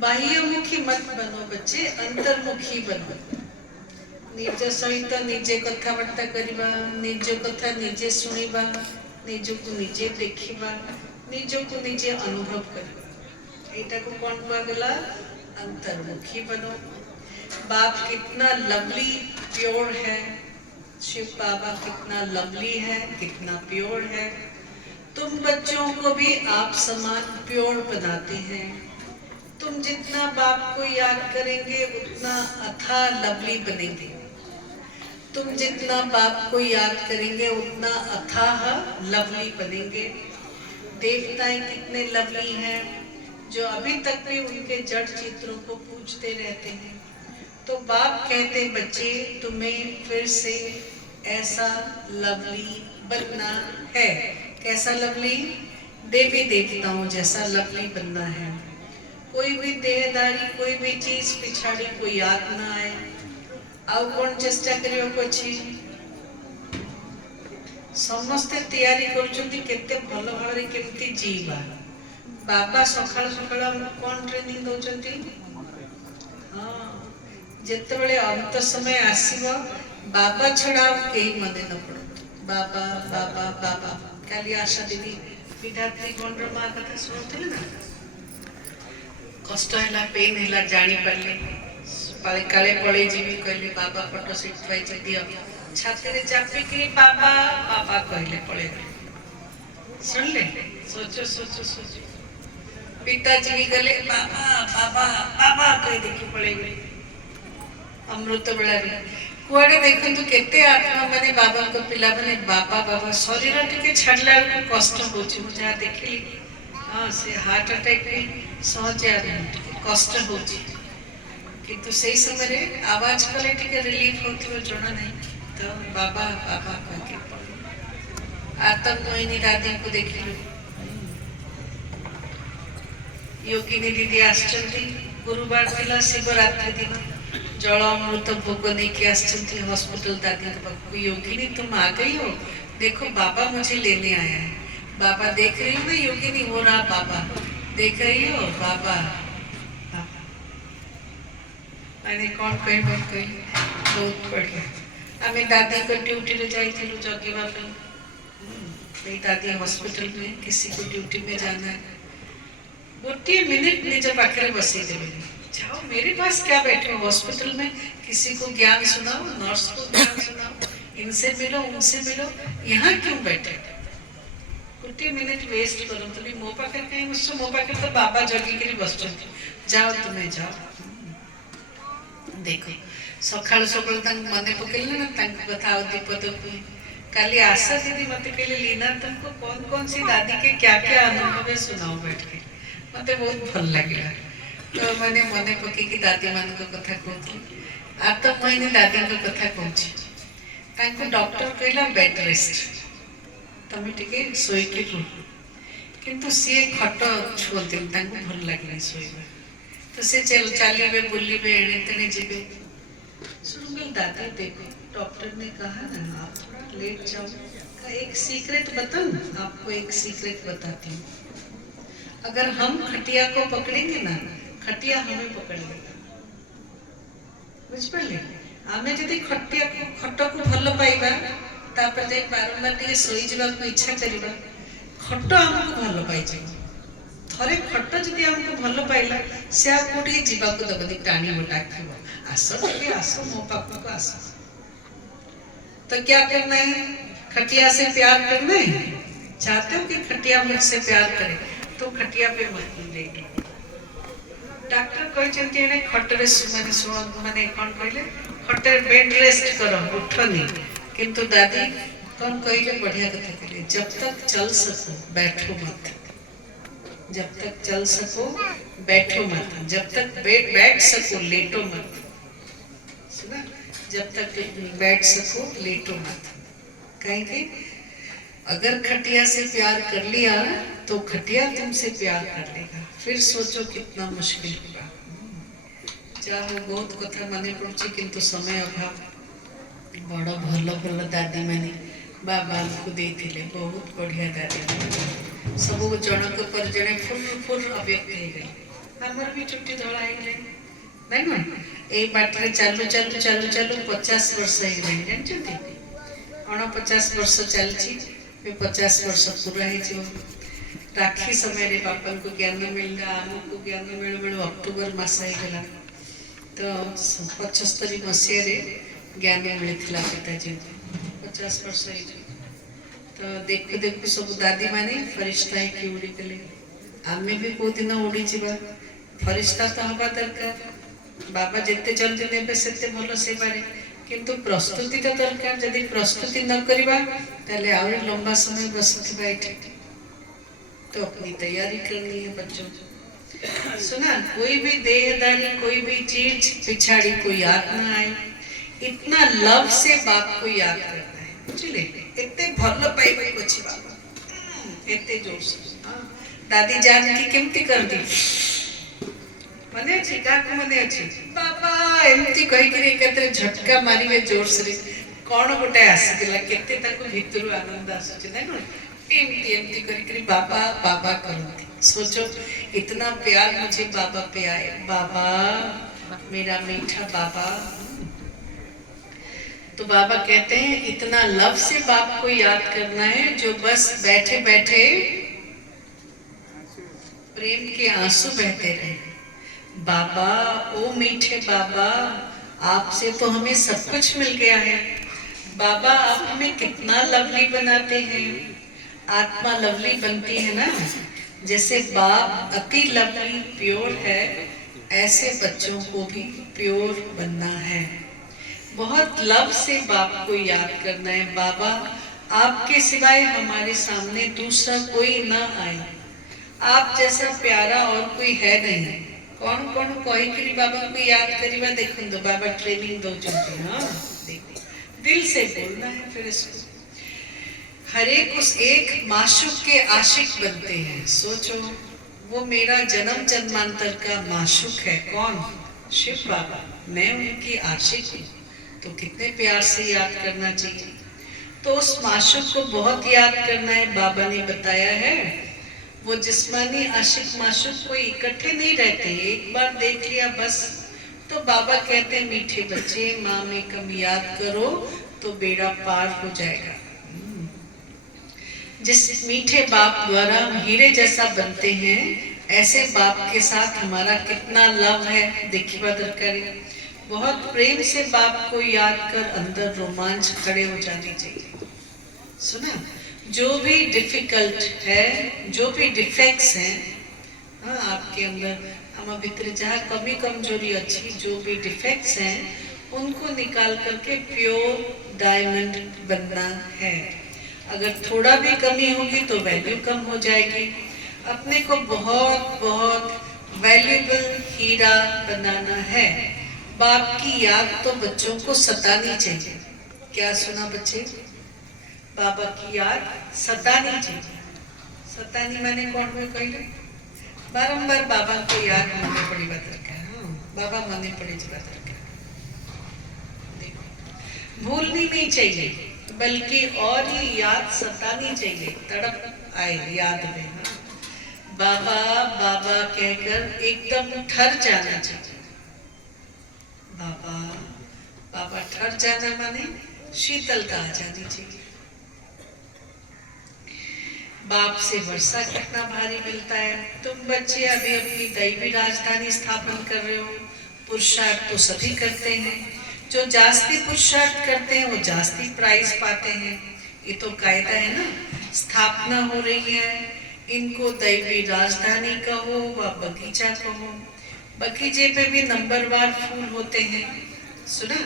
बाह्यमुखी मत बनो बच्चे, अंतर्मुखी बनो। निज सहित निजे कथबार्ता करिबा, निज कथा निजे सुनिबा, निजको निजे देखिबा, निजको निजे अनुभव करिबा। एटा को कौन कहला, अंतर्मुखी बनो। बाप कितना लवली प्योर है, शिव बाबा कितना लवली है, कितना प्योर है। तुम बच्चों को भी आप समान प्योर बनाते हैं। तुम जितना बाप को याद करेंगे उतना अथाह लवली बनेंगे। तुम जितना बाप को याद करेंगे उतना अथाह लवली बनेंगे। देवताएं कितने लवली हैं, जो अभी तक भी उनके जड़ चित्रों को पूजते रहते हैं। तो बाप कहते बच्चे तुम्हें फिर से ऐसा लवली बनना है। कैसा लवली, देवी देवताओं जैसा लवली बनना है। कोई भी देहदारी, कोई भी चीज पिछाड़ी को याद ना आए। आउ कौन चेष्टा करियो अछि, समस्ते तैयारी करछन्ती केते भलो भाबरे केमती जीवा। बाबा सकाळ सकाळ कौन ट्रेनिंग दउछन्ती। हां, जेतेबेले अंत समय आसीबो बाबा छड़ा केही मने न पड़ो। बाबा बाबा बाबा, काली आशा दीदी विधात्री गणर मां कथा सुनथिले ना, कष्ट हैला, पेन हैला, जानी पाले पाले काले पळे जीवी कहले बाबा फोटो सीट पाई दियो, छाती रे चापी के बाबा बाबा कहले पळे गले। सुनले, सोचो सोचो सोचो, पिताजी भी गले बाबा बाबा बाबा कह देखि पळे गले। अमृत बेला रे कुआडे देखंतु केते आत्मा माने बाबा को पिला माने बाबा बाबा शरीर टिके छाडला कष्ट होची। मुझे देखिली हाँ, से हार्ट अटैक भी सहज कष्ट होची, किंतु सही समय रे आवाज कले टिके रिलीफ होतिबो जणा नहीं। तो बाबा बाबा कहके आतंक मोहिनी दादी को देखिलु, योगिनी दीदी आसचंती गुरुवार थिला शिवरात्रि दिन जल अमृत भोग नहीं आसचंती हॉस्पिटल दादी के पास। योगिनी तुम आ गई हो, देखो बाबा मुझे लेने आया है। बाबा देख रही हो ना योगिनी, हो रहा बाबा देख रही हो बाबा। मैंने कौन कही बात कही बहुत बढ़िया। आम दादी को ड्यूटी रे जाइलु जगीवा पे। दादी हॉस्पिटल में किसी को ड्यूटी में जाना है, गोटे मिनिट निज पाखे बसई देवे, जाओ मेरे पास क्या बैठे हो हॉस्पिटल में, किसी को ज्ञान सुनाओ, नर्स को ज्ञान सुनाओ, इनसे मिलो उनसे मिलो, यहाँ क्यों बैठे। गोटे मिनिट वेस्ट करो तो मो पाखे कहीं बस, मो पाखे तो बाबा जगिक बस, जाओ तुम्हें जाओ। देखो सका सका मन पकड़े ना कथा दीपद काली आशा दीदी मत कहले लीना तुमको कौन कौन सी दादी के क्या क्या अनुभव है सुनाओ बैठ के, मत बहुत भल लगे। तो मैंने मन पकई दादी मान कथा कहती आ तो मुझे दादी कथा कहूँ। डॉक्टर कहला बेड रेस्ट, तुम टे शोक रुह, किंतु सी खट छुअती भल लगे शोवा, तो से चलिए बुलिए एणे तेणे जीवे। सुन दादी देखो डॉक्टर ने कहा ना आप थोड़ा लेट जाओ, का एक सीक्रेट बताऊं आपको, एक सीक्रेट बताती हूँ। अगर हम खटिया को पकड़ेंगे ना, खटिया हमें पकड़ लेगा, बुझ पाले। आमे जदि खटिया को खट को भल पाइबा, तापर जाई बारंबार टिके सोई जबा को इच्छा करिबा, खट हमको भल पाइ जाई। थरे खट जदि हमको भल पाइला, से आ कोठी जीवा को दबदी टाणी डाकिबो, आसो टिके आसो मो पाखको आसो। तो क्या करना है, खटिया से प्यार करना है। चाहते हो कि खटिया मुझसे प्यार करे, तो खटिया पे मत लेटो। डॉक्टर कहते हैं खटरे माने कौन कहले खटरे बेड रेस्ट करो, उठनी। किंतु दादी कौन कहले बढ़िया कथा कहले, जब तक चल सको बैठो मत, जब तक चल सको बैठो मत, जब तक बैठ सको लेटो मत। सुना, जब तक बैठ सको लेटो मत। कहेंगे अगर खटिया से प्यार कर लिया तो खटिया तुमसे प्यार कर लेगा, फिर सोचो कितना मुश्किल होगा। चाहे बहुत कथा माने पड़ुची, किंतु समय अभाव। बड़ भल भल दादी माने बाबा को देथिले, बहुत बढ़िया दादी, सब जनक पर जने फुल फुल अव्यक्त हो गए। हमर भी चुट्टी धड़ा हो गए नहीं ना, ए बाटरे चालू चालू चालू चालू 50 वर्ष हो गए जानछथि, 49 वर्ष चलछि, 50 वर्ष पूरा हो। राखी समय रे बापा को ज्ञान मिलला, आमको ज्ञान मिलू मिलू अक्टोबर मास हो गला। तो 75 मसीह रे ज्ञान मिलता पिताजी को, 50 वर्ष हो। तो देखु देखु सब दादी माने फरिश्ता की उड़ी गले, आमे भी को दिन उड़ी जीवा। फरिश्ता तो हवा दरकार, बाबा जिते जल्दी नेबे सेते भलो से बारे, किंतु प्रस्तुति तो दरकार। यदि प्रस्तुति न करिबा ताले और लंबा समय बसथि बैठे, तो अपनी तैयारी करनी है बच्चों। सुना, कोई भी देहदारी, कोई भी चीज पिछाड़ी कोई याद ना आए, इतना लव से बाप को याद करना है, बुझले। एते भल पाइबे कोछि बाबा, एते जोर से। हां दादी जानकी केमती कर दी, मने अछि डाक मने अछि, बाबा एमती कहि कि केते झटका मारिबे जोर से। कोन गोटे आसीला, केते ताको भितरु आनंद आसुछि नै न, एमती एमती करि बाबा बाबा करती। सोचो इतना प्यार मुझे बाबा पे आए, बाबा मेरा मीठा बाबा। तो बाबा कहते हैं इतना लव से बाप को याद करना है, जो बस बैठे बैठे प्रेम के आंसू बहते रहे। बाबा ओ मीठे बाबा, आपसे तो हमें सब कुछ मिल गया है। बाबा आप हमें कितना लवली बनाते हैं, आत्मा लवली बनती है ना, जैसे बाप अति लवली प्योर है, ऐसे बच्चों को भी प्योर बनना है। बहुत लव से बाप को याद करना है। बाबा आपके सिवाय हमारे सामने दूसरा कोई ना आए, आप जैसा प्यारा और कोई है नहीं। कौन कौन कोई करी बाबा को याद करिबा, देखो तो बाबा ट्रेनिंग दो चलते। हाँ देखो, दिल से बोलना है। फिर इसको हर एक उस एक माशूक के आशिक बनते हैं। सोचो वो मेरा जन्म जन्मांतर का माशूक है। कौन? शिव बाबा। मैं उनकी आशिक हूँ। तो कितने प्यार से याद करना चाहिए। तो उस माशूक को बहुत याद करना है। बाबा ने बताया है वो जिस्मानी आशिक माशूक कोई इकट्ठे नहीं रहते, एक बार देख लिया बस। तो बाबा कहते हैं मीठे बच्चे माँ में कम याद करो तो बेड़ा पार हो जाएगा। जिस मीठे बाप द्वारा हम हीरे जैसा बनते हैं, ऐसे बाप के साथ हमारा कितना लव है। देखिए बदल करें, बहुत प्रेम से बाप को याद कर अंदर रोमांच खड़े हो जाने चाहिए। सुना, जो भी डिफिकल्ट है, जो भी डिफेक्ट्स हैं, हाँ आपके अंदर हम भीतर जहाँ कमी कमजोरी अच्छी, जो भी डिफेक्ट्स हैं उनको निकाल करके प्योर डायमंड बनना है। अगर थोड़ा भी कमी होगी तो वैल्यू कम हो जाएगी। अपने को बहुत बहुत वैल्यूबल हीरा बनाना है। बाप की याद तो बच्चों को सतानी चाहिए। क्या सुना बच्चे? बाबा की याद सतानी चाहिए। सतानी माने कौन में कही बारंबार बाबा को याद मने पड़ी बात रखा। हाँ, बाबा मने पड़ी बात रखा। भूलनी नहीं चाहिए, बल्कि और ही याद सतानी चाहिए, तड़प आए याद में। हाँ, बाबा बाबा कहकर एकदम ठर जाना चाहिए। बाबा बाबा ठर जाना माने शीतलता आ जानी चाहिए। बाप से वर्षा कितना भारी मिलता है। तुम बच्चे अभी अपनी दैवी राजधानी स्थापन कर रहे हो। पुरुषार्थ तो सभी करते हैं। जो जास्ती पुरुषार्थ करते हैं वो जास्ती प्राइज पाते हैं। ये तो कायदा है ना। स्थापना हो रही है, इनको दैवी राजधानी कहो व बगीचा कहो। बगीचे पे भी नंबरवार फूल होते हैं। सुना,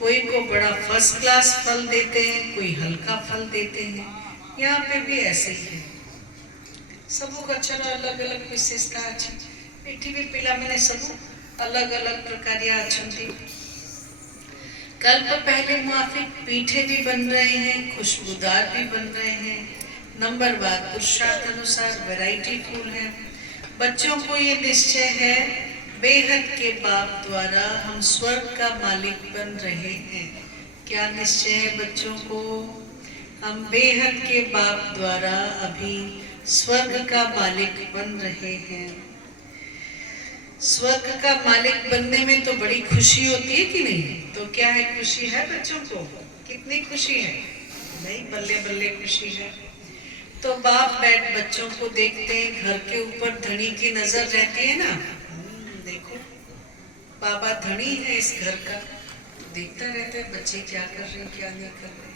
कोई को बड़ा फर्स्ट क्लास फल देते हैं, कोई हल्का फल देते हैं। यहाँ पे भी ऐसे ही है। सबको गछर अलग अलग विशेषता अच्छी। एठी भी पिला मैंने सब अलग अलग प्रकार अच्छी। कल्प पहले मुआफिक पीठे भी बन रहे हैं, खुशबूदार भी बन रहे हैं। नंबरवार पुरुषार्थ अनुसार वैरायटी फूल है। बच्चों को ये निश्चय है बेहद के बाप द्वारा हम स्वर्ग का मालिक बन रहे हैं। क्या निश्चय है बच्चों को? हम बेहद के बाप द्वारा अभी स्वर्ग का मालिक बन रहे हैं। स्वर्ग का मालिक बनने में तो बड़ी खुशी होती है कि नहीं? तो क्या है, खुशी है बच्चों को? कितनी खुशी है? नहीं, बल्ले बल्ले खुशी है। तो बाप बैठ बच्चों को देखते हैं, घर के ऊपर धनी की नजर रहती है ना। देखो बाबा धनी है इस घर का, देखता रहता है बच्चे क्या कर रहे हैं क्या नहीं कर रहे।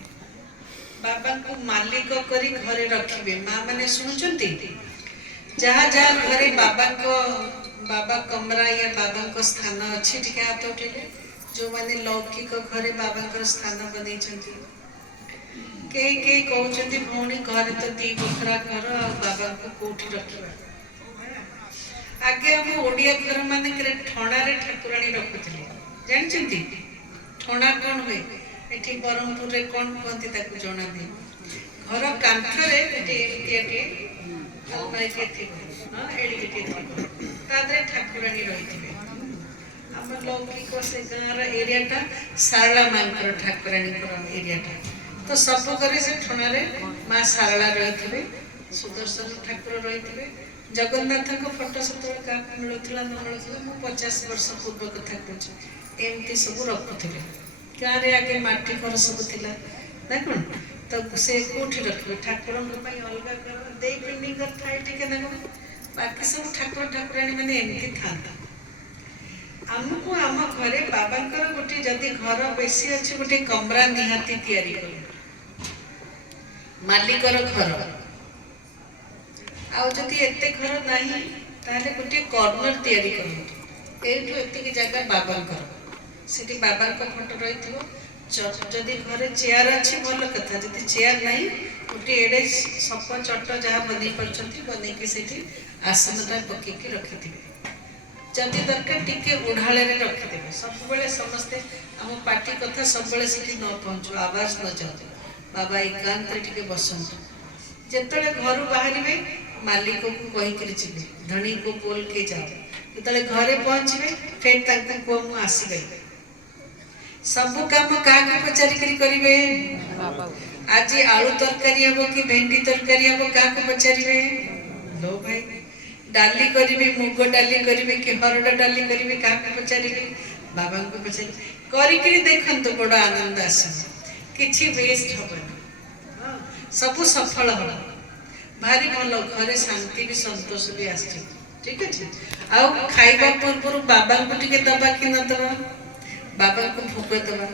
बाबा को मालिक करी घरे रखिबे। माँ मैंने सुनुचंती जहाँ जहाँ घरे बाबा को बाबा कमरा या बाबा को स्थान अच्छी टिके हाथ उठेले। जो माने लौकिक घरे बाबा को स्थान बनै छथि। कई कई कहउछथि भौणी घरे तो दी बखरा घर आ बाबा को कोठी रखिबा। आगे हम ओडिया घर माने करे ठणा रे ठाकुराणी रखुथिले। जानछथि ठणा कोन होय? एठी बरहमपुर रे कोन कहती ताकू जणा दे। घर कांथरे एठी एटी अलमारी के थी। हां एडी के थी। तादरे ठाकुराणी रहिथिबे। हमर लौकिक से गाँव एरियाटा सारला मांकर ठाकुराणी एरियाटा। तो सब करे से ठणारे माँ सारला रही। सुदर्शन ठाकुर रही। जगन्नाथ को फोटो सब मिलूला न मिलूला मु 50 वर्ष पूर्व कथा कहूँ। एमती सब रखुले गाँव आगे माटी घर सब थिला ना कौन। तो से कौटी रखे ठाकुर अलग दे पिंडी थाए टे ना बाकी सब ठाकुर ठाकुराणी मैंने एमती था। आमको आम घरे बाबा गोटे जदि घर बेसी अच्छे गोटे कमरा निहाती तैयारी कर मालिकर घर आदि एते घर नहीं ताले गोटे कॉर्नर तैयारी करंतु। एठु एतिक जगह बाबा सेठी बाबा फोटो रही। जदि घरे चेयर अच्छी भल कथा, जदि चेयर नहीं गोटे एडे सप चट जहाँ बन बनई से आसनटा पकईकी रखिथे। जदि दरकार टिके उढ़ाले रखिदे। सब समस्ते आम पार्टी कथा सब न पहुँचु, आवाज न जाऊ। बाबा एकांत टिके बसतु। जिते घर बाहर मालिक को कहीकि जी धनी को बोल के जाओ जो घरे पहुँचे फिर कह मु आसगली सबू कम क्या पचारिक करेंगे आज आलू तरकारी हम कि भेंडी तरकारी हम क्या पचारे लो भाई डाली करी मुग डाली करी कि हरड़ डाली करी क्या पचारे बाबा को पचार कर देखु बड़ आनंद आस कि वेस्ट हम सब सफल हम भारी भल घरे शांति भी संतोष भी आस ठीक अच्छे आउ खाइबा पूर्व बाबा को टिके दबा कि न दबा बाबा को भोग दबा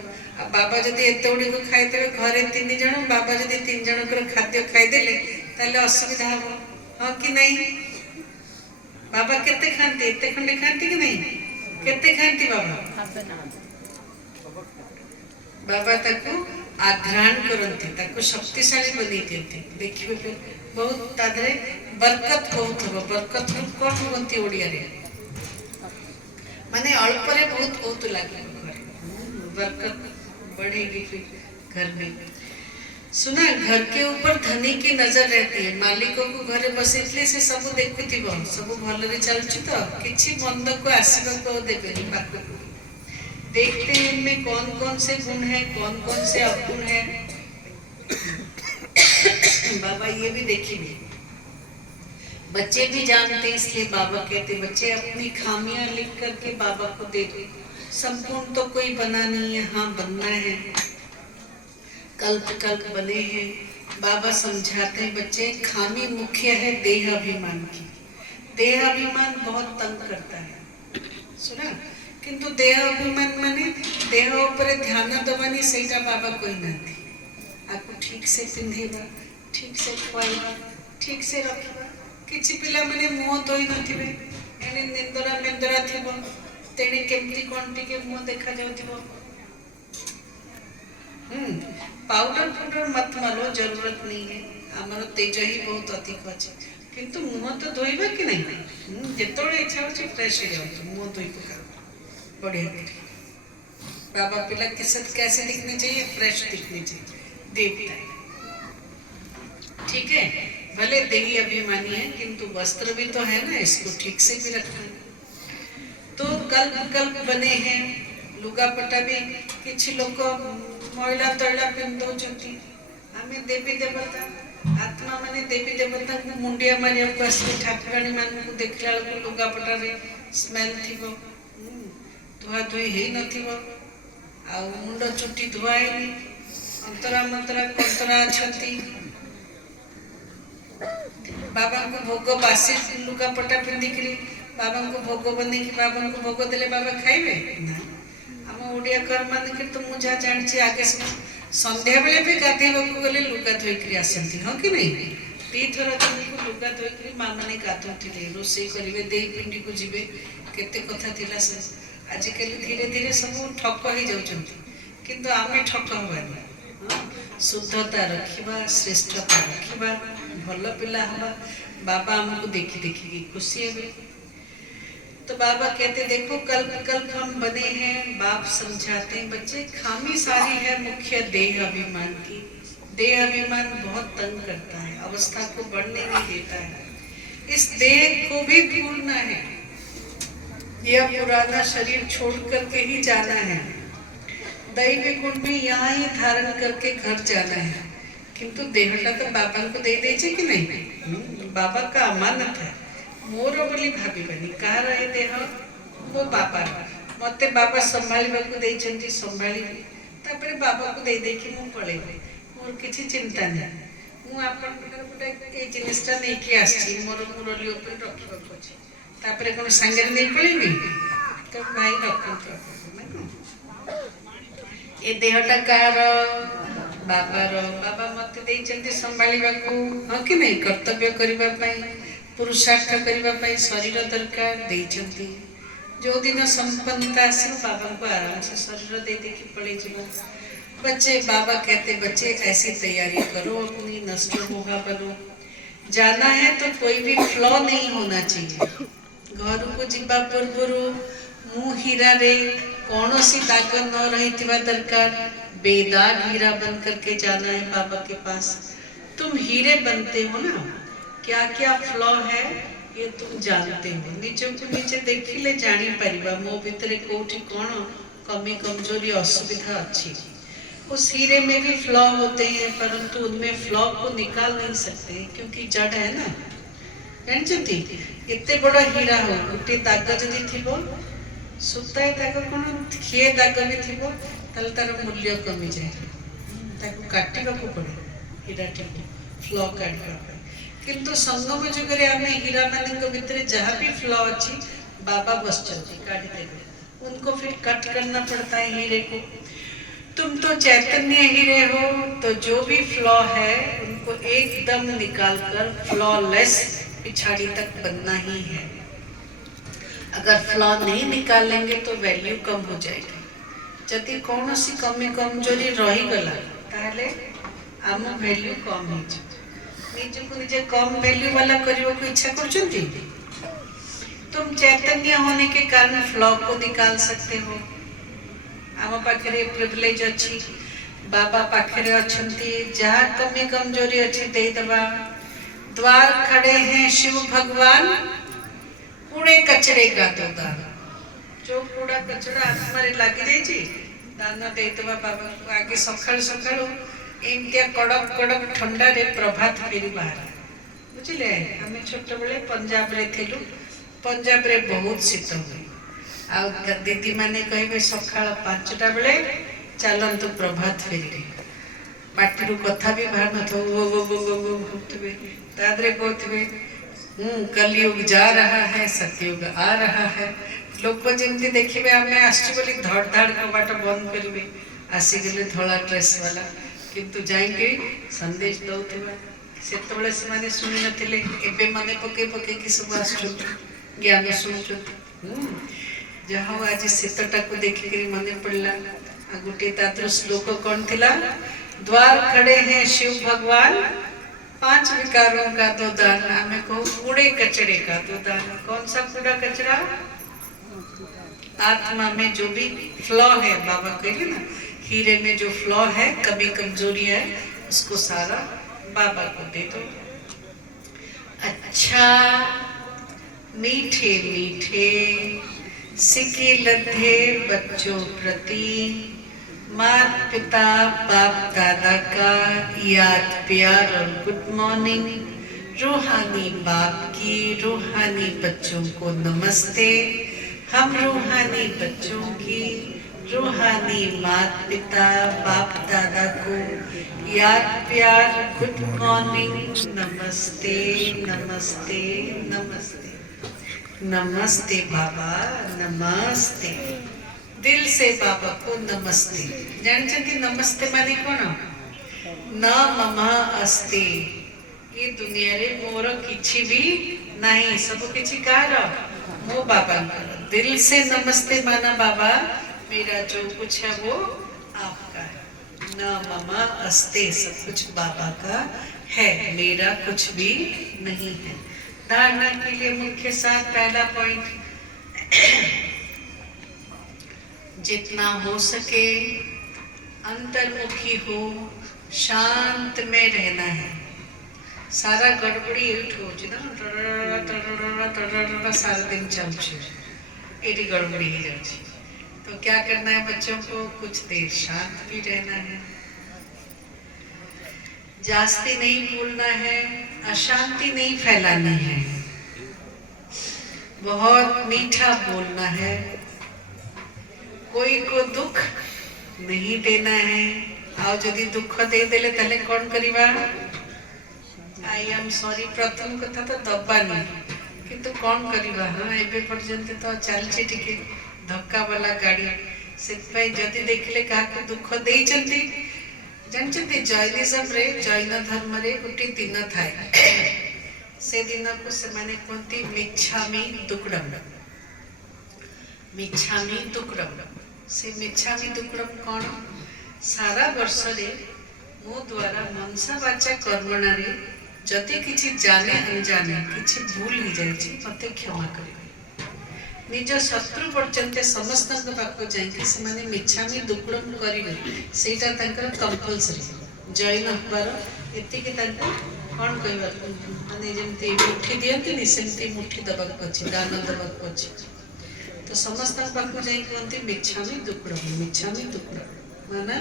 बाबा जदि एत गुड़ी खाईदे घरे 3 जन बाबा जदि 3 जन खाद्य खाईदेले ताले असुविधा हम हाँ कि नहीं बाबा केते खाती एत खंडे खाती कि नहीं केते खाती बाबा बाबा ताकू आघ्राण करती ताकू शक्तिशाली बनी दियंती देखिबे फिर बहुत तादरे बरकत होउथबो बरकत कौन होती ओडिया रे माने अल्प रे बहुत बहुत लागे बरकत बढ़ेगी फिर घर में सुना घर के ऊपर धनी की नजर रहती है मालिकों को घरे बसैले से सब देखुथिबो सब भल रे चलछि तो किछि मंद को आसीबा को देबेनी पाखु देखते हैं इनमें कौन कौन से गुण है कौन कौन से अवगुण है बाबा ये भी देखेंगे बच्चे भी जानते हैं इसलिए बाबा कहते बच्चे अपनी खामियां लिख करके बाबा को दे दो संपूर्ण तो कोई बना नहीं है हाँ बनना है कल्प कल्प बने हैं बाबा समझाते हैं बच्चे खामी मुख्य है देह अभिमान की देह अभिमान बहुत तंग करता है सुना किंतु देह अभिमान माने देह ऊपर ध्यान दबानी सहीटा बाबा कोई नहीं आपको ठीक से पिंधेगा ठीक से खुआइबा ठीक से रखिबा किछि पिला माने मुंह धोई नथिबे एने निंदरा मेंदरा थिबो तेने केमती कोन टिके मुंह देखा जाउथिबो पाउडर पाउडर मत मारो जरूरत नहीं है हमर तेज ही बहुत अधिक अछि किंतु मुंह तो धोइबा कि नहीं जेतोळे इच्छा होछि फ्रेश हो जाओ मुंह धोई पका बढ़िया बाबा पिला कैसे दिखने चाहिए फ्रेश दिखने चाहिए देवता ठीक है भले देही अभिमानी है किंतु वस्त्र भी तो है ना इसको ठीक से भी रखना है तो कल्प कल्प बने हैं लुगापटा भी किछि लोक महिला तैला पिंधो चंती हमें देवी देवता आत्मा माने देवी देवता को मुंडिया मारिया को असली ठाकुरानी मान को देखला को लुगापटा रे स्मेल थिबो धुआ धुई हे नथिबो आ मुंड चुटी धुआएनी अंतरा मंतरा कंतरा छती बाबा को भोग बासी लुगा पटा पिंधिकरी बाबा को भोग बने कि बाबा को भोग देले बाबा खाइबे ना हम ओडिया कर मान के तो मुझा जानछि आगे संध्या बेले भी गाधेबा को गले लुगा धोइकरी आसंती हो कि नहीं ती थरा को लुगा धोइकरी मां माने गाधोथिले रोसई करिवे देई पिंडी को जिवे केते कथा थिला से आजिकल धीरे धीरे सब ठक हो जाउछंती किंतु आमे ठक होबानी शुद्धता रखिबा श्रेष्ठता रखिबा भल पिला हवा बाबा हमको देखी देखी खुशी है तो बाबा कहते देखो कल्प कल्प हम बने हैं बाप समझाते हैं बच्चे खामी सारी है मुख्य देह अभिमान की देह अभिमान बहुत तंग करता है अवस्था को बढ़ने नहीं देता है इस देह को भी भूलना है यह पुराना शरीर छोड़ करके ही जाना है दैवी गुण भी यहाँ ही धारण करके घर जाना है किंतु देहटा तो बाबा को दे दे कि नहीं बाबा का अमानत है मोर बोली भाविबानी कहार ए देह मो बाबा मते बाबा संभाळिबा को देइछंती संभाळिबी तापरे बाबा को दे दे कि मु पळेबे मोर किछि चिंता नहीं मु आपन गोटे ए जिनिसटा नै कि आछि मोर मुरली ऊपर रखिबा को अछि तापरे कोन संगे नै पळेबी तो भाई रखंतो ए देहटा कहार बाबा मत संभाळा हाँ कि नहीं कर्तव्य करने पुरुषार्थ करने शरीर दरकार जो दिन संपन्नता आसो बाबा को आराम से शरीर दे देखी पड़े जीवन बच्चे बाबा कहते बच्चे ऐसी तैयारी करो अपनी नष्ट होगा बनो जाना है तो कोई भी फ्लॉ नहीं होना चाहिए घर को जीवा पूर्व मुँह हीरा रे कौन सी दाग न रही दरकार बेदाग हीरा बन करके जाना है बाबा के पास तुम हीरे बनते हो ना क्या क्या फ्लॉ है ये तुम जानते हो। निजको निजे देखिले जानी परिबा मो भितरे कोठी कौन कमी कमजोरी असुविधा अच्छी। उस हीरे में भी फ्लॉ होते हैं, परंतु उनमें फ्लॉ को निकाल नहीं सकते क्योंकि जड़ है ना। जानते एते बड़ा हीरा हो गोटे दाग जदि थी सुताए दाग कौन किए दाग भी थी तार मूल्य कमी जाए, काटा पड़े हीरा टी फ्लॉ काढ़ा। किंतु संगम जुगे आम हीरा मान भितर जहाँ भी फ्लॉ अच्छी बाबा बस काढ़ी देवे, उनको फिर कट करना पड़ता है हीरे को। तुम तो चैतन्य हीरे हो, तो जो भी फ्लॉ है उनको एकदम निकाल कर फ्लॉलेस पिछाड़ी तक बनना ही है। अगर फ्लॉ नहीं निकालेंगे तो वैल्यू कम हो जाएगी। जदि कौन सी कमी कमजोरी रही गला ताहले आम वैल्यू कम हो जाए। निजको निजे कम वैल्यू वाला करने को इच्छा करछंती। तुम चैतन्य होने के कारण फ्लॉ को निकाल सकते हो। आम पाखे प्रिविलेज अच्छी, बाबा पाखे अच्छी, जहाँ कमी कमजोरी अच्छी दे दबा। द्वार खड़े हैं शिव भगवान, कूड़े कचरे का तो दान। जो कूड़ा कचरा आत्मा लगी जाइए दान दे दबा बाबा को। आगे सकाळु सकाळु एमतिया कड़क कड़क ठंडा रे प्रभात फेरी बाहर बुझिले। आम छोट बेले पंजाब रे थिलु, पंजाब रे बहुत शीत हुए। आ दीदी माने कहे सकाळ 5टा बेले चलतु प्रभात फेरी। पार्टी कथा भी बाहर नथे तादरे कहते कलयुग जा रहा है सतयुग आ रहा है। लोक जमी देखिए आम आसची बोली धड़ धाड़ कबाट बंद करेंगे, आसीगले धला ड्रेस वाला किंतु जाइए संदेश दौथबा। सेतबेले से शुणी नथिले, एबे मने पके पके कि सब आसुछन ज्ञान शुणुछन। जहाँ आज शीतटा को देखिक मन पड़ा। गोटे तात्र श्लोक कौन थिला, द्वार खड़े हैं शिव भगवान, 5 विकारों का तो दान। हमें कहो कूड़े कचरे का तो दान। कौन सा कूड़ा कचरा? आत्मा में जो भी फ्लॉ है, बाबा कहे ना हीरे में जो फ्लॉ है, कमी कमजोरी है, उसको सारा बाबा को दे दो। अच्छा मीठे मीठे सिके लद्धे बच्चों प्रति माता पिता बाप दादा का याद प्यार और गुड मॉर्निंग। रूहानी बाप की रूहानी बच्चों को नमस्ते। हम रूहानी बच्चों की रूहानी माता पिता बाप दादा को याद प्यार गुड मॉर्निंग, नमस्ते नमस्ते नमस्ते। नमस्ते बाबा, नमस्ते। दिल से बाबा को नमस्ते। जानते नमस्ते माने कौन? न ममा अस्ते। ये दुनिया रे मोर किछि भी नहीं, सब किछि कार मो बाबा। दिल से नमस्ते माना बाबा मेरा जो कुछ है वो आपका है। न ममा अस्ते, सब कुछ बाबा का है, मेरा कुछ भी नहीं है। धारणा के लिए मुख्य साथ पहला पॉइंट, जितना हो सके अंतर्मुखी हो, शांत में रहना है। सारा गड़बड़ी हो सारा दिन चलछे ये गड़बड़ी हो जाए। तो क्या करना है बच्चों को? कुछ देर शांत भी रहना है, जास्ती नहीं बोलना है, अशांति नहीं फैलानी है, बहुत मीठा बोलना है, कोई को दुख नहीं देना है। आओ जदि दुख दे देले तले कौन करिबा? आई एम सॉरी प्रथम कथा तो दबानी, किंतु कौन करिबा? हाँ एबे पर्यंत तो चलछि टिके धक्का वाला गाड़ी। से जदि देखले का दुख दे चंती जानते जैनिज्म रे, जैन धर्म रे गोटे दिन थाए। से दिन को से माने कहती मिच्छामि दुक्कडम। मिच्छामि दुक्कडम, से मिच्छामि दुक्कडम कौन? सारा वर्ष रे मो द्वारा मनसा वाचा कर्मणा रे जदि किछि जाने अनजाने किछि भूल हो जाए मते क्षमा करिवे। निज शत्रु पर्यंत समस्त पाक जाए मिच्छामि दुक्कडम करेंगे, सेटा कंपलसरी। जैन हबार एतिक कौन कहवा माने जमती मुठी दियंती सेमती मुठी दबाक अछि दान दबाक अछि तो समस्त पाखु जाई कहते मिच्छामी दुक्कड़म माना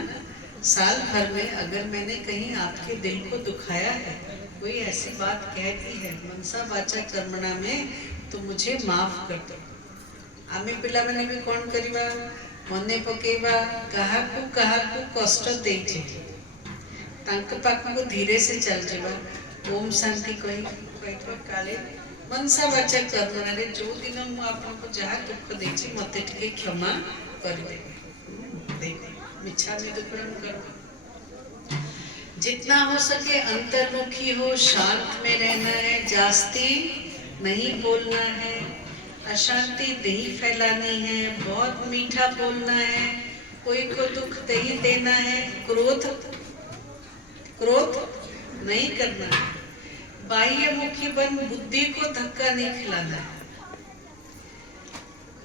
साल भर में अगर मैंने कहीं आपके दिल को दुखाया है, कोई ऐसी बात कह दी है मनसा वाचा कर्मणा में, तो मुझे माफ कर दो। आमे पिला मैंने भी कौन करिबा मने पकेबा काहाकू कष्ट देइछे तांक पाखु धीरे से चल जेबा ओम शांति कही काले मनसा वाचा कर्मणा रे जो दिन मु आपको जहाँ दुख देछि मते टिके क्षमा कर दे मिच्छामी दुक्कड़म करो। जितना हो सके अंतर्मुखी हो, शांत में रहना है, जास्ती नहीं बोलना है, अशांति नहीं फैलानी है, बहुत मीठा बोलना है, कोई को दुख नहीं देना है, क्रोध नहीं करना है, बाह्य मुखी बन बुद्धि को धक्का नहीं खिलाना है।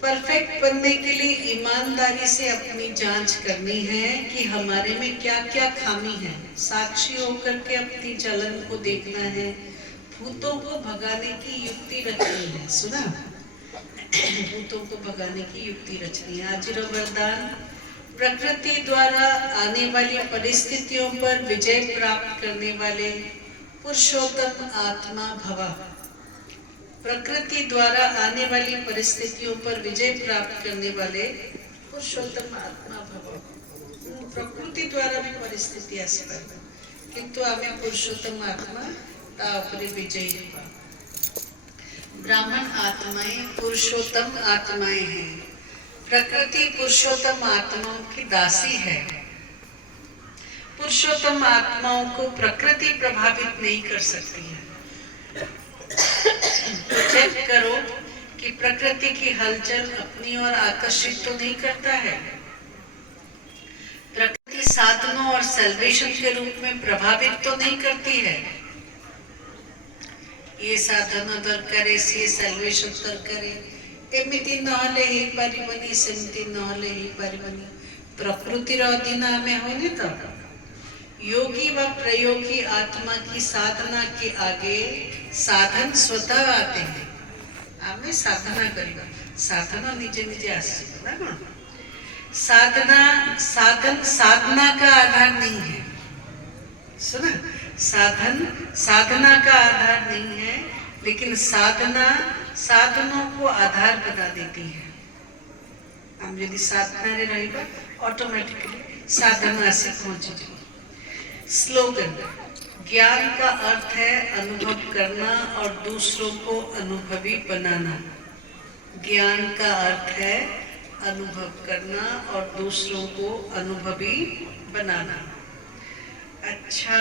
परफेक्ट बनने के लिए ईमानदारी से अपनी जांच करनी है कि हमारे में क्या क्या खामी है, साक्षी होकर के अपनी जलन को देखना है, भूतों को भगाने की युक्ति रचनी है। सुना भूतों को भगाने की युक्ति रचनी है। आज वरदान प्रकृति द्वारा आने वाली परिस्थितियों पर विजय प्राप्त करने वाले पुरुषोत्तम आत्मा भवा। प्रकृति द्वारा आने वाली परिस्थितियों पर विजय प्राप्त करने वाले पुरुषोत्तम आत्मा भव। प्रकृति द्वारा भी परिस्थिति आसपार किंतु आमे पुरुषोत्तम आत्मा ता उपरे विजयी हुआ। ब्राह्मण आत्माएं पुरुषोत्तम आत्माएं हैं। प्रकृति पुरुषोत्तम आत्माओं की दासी है। पुरुषोत्तम आत्माओं को प्रकृति प्रभावित नहीं कर सकती है। तो चेक करो कि प्रकृति की हलचल अपनी ओर आकर्षित तो नहीं करता है। प्रकृति साधनों और सेल्वेशन के रूप में प्रभावित तो नहीं करती है। ये साधन दरकारे से सेल्वेशन दरकारे एमिति नहले ही परिबनी सेमिति नहले ही परिबनी प्रकृति रो अधीन में होने तो योगी व प्रयोगी आत्मा की साधना के आगे साधन स्वतः आते हैं। आमे साधना करिबा साधना निजे निजे आसे ना कोन साधना का आधार नहीं है। सुना साधना का आधार नहीं है, लेकिन साधना साधनों को आधार बना देती है। हम यदि साधना रे रहिबा ऑटोमेटिकली साधना से पहुंच जाए। स्लोगन ज्ञान का अर्थ है अनुभव करना और दूसरों को अनुभवी बनाना। ज्ञान का अर्थ है अनुभव करना और दूसरों को अनुभवी बनाना। अच्छा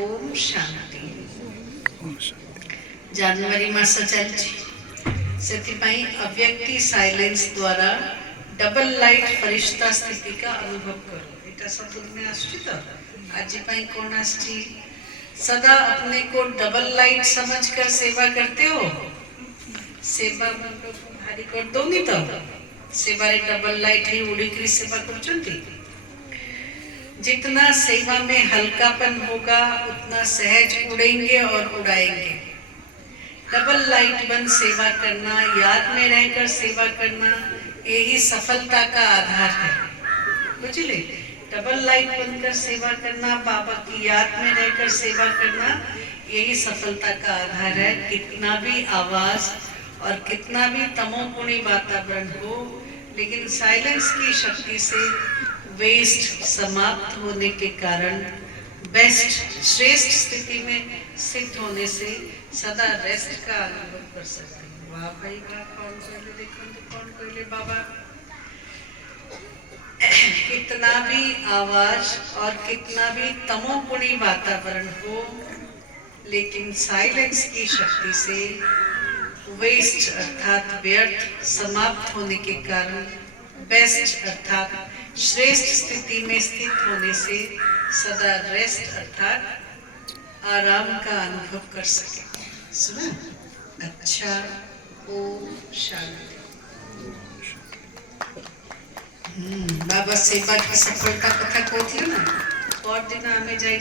ओम शांति। जनवरी मास चलछि सेथिपाई अव्यक्ति साइलेंस द्वारा डबल लाइट फरिश्ता स्थिति का अनुभव करो। एटा सब में आछि तो आज पाई कौन आछि सदा अपने को डबल लाइट समझकर सेवा करते हो। सेवा मतलब भारी कर दो नहीं तो सेवा रे डबल लाइट ही उड़ी कर सेवा करचंती। जितना सेवा में हल्कापन होगा उतना सहज उड़ेंगे और उड़ाएंगे। डबल लाइट बन सेवा करना, याद में रहकर सेवा करना, यही सफलता का आधार है। बुझले डबल लाइट बनकर सेवा करना, बाबा की याद में रहकर सेवा करना, यही सफलता का आधार है। कितना भी आवाज और कितना भी तमोगुणी वातावरण हो, लेकिन साइलेंस की शक्ति से वेस्ट समाप्त होने के कारण बेस्ट श्रेष्ठ स्थिति में स्थित होने से सदा रेस्ट का अनुभव कर सकते हैं। वाह भाई वाह, कौन कहले देखो कौन कहले बाबा। कितना भी आवाज और कितना भी तमोगुणी वातावरण हो, लेकिन साइलेंस की शक्ति से वेस्ट अर्थात व्यर्थ समाप्त होने के कारण बेस्ट अर्थात श्रेष्ठ स्थिति में स्थित होने से सदा रेस्ट अर्थात आराम का अनुभव कर सके। सुना अच्छा ओम शांति। बाबा सेवा की सफलता कथा कहती है ना, और दिन हमें जाए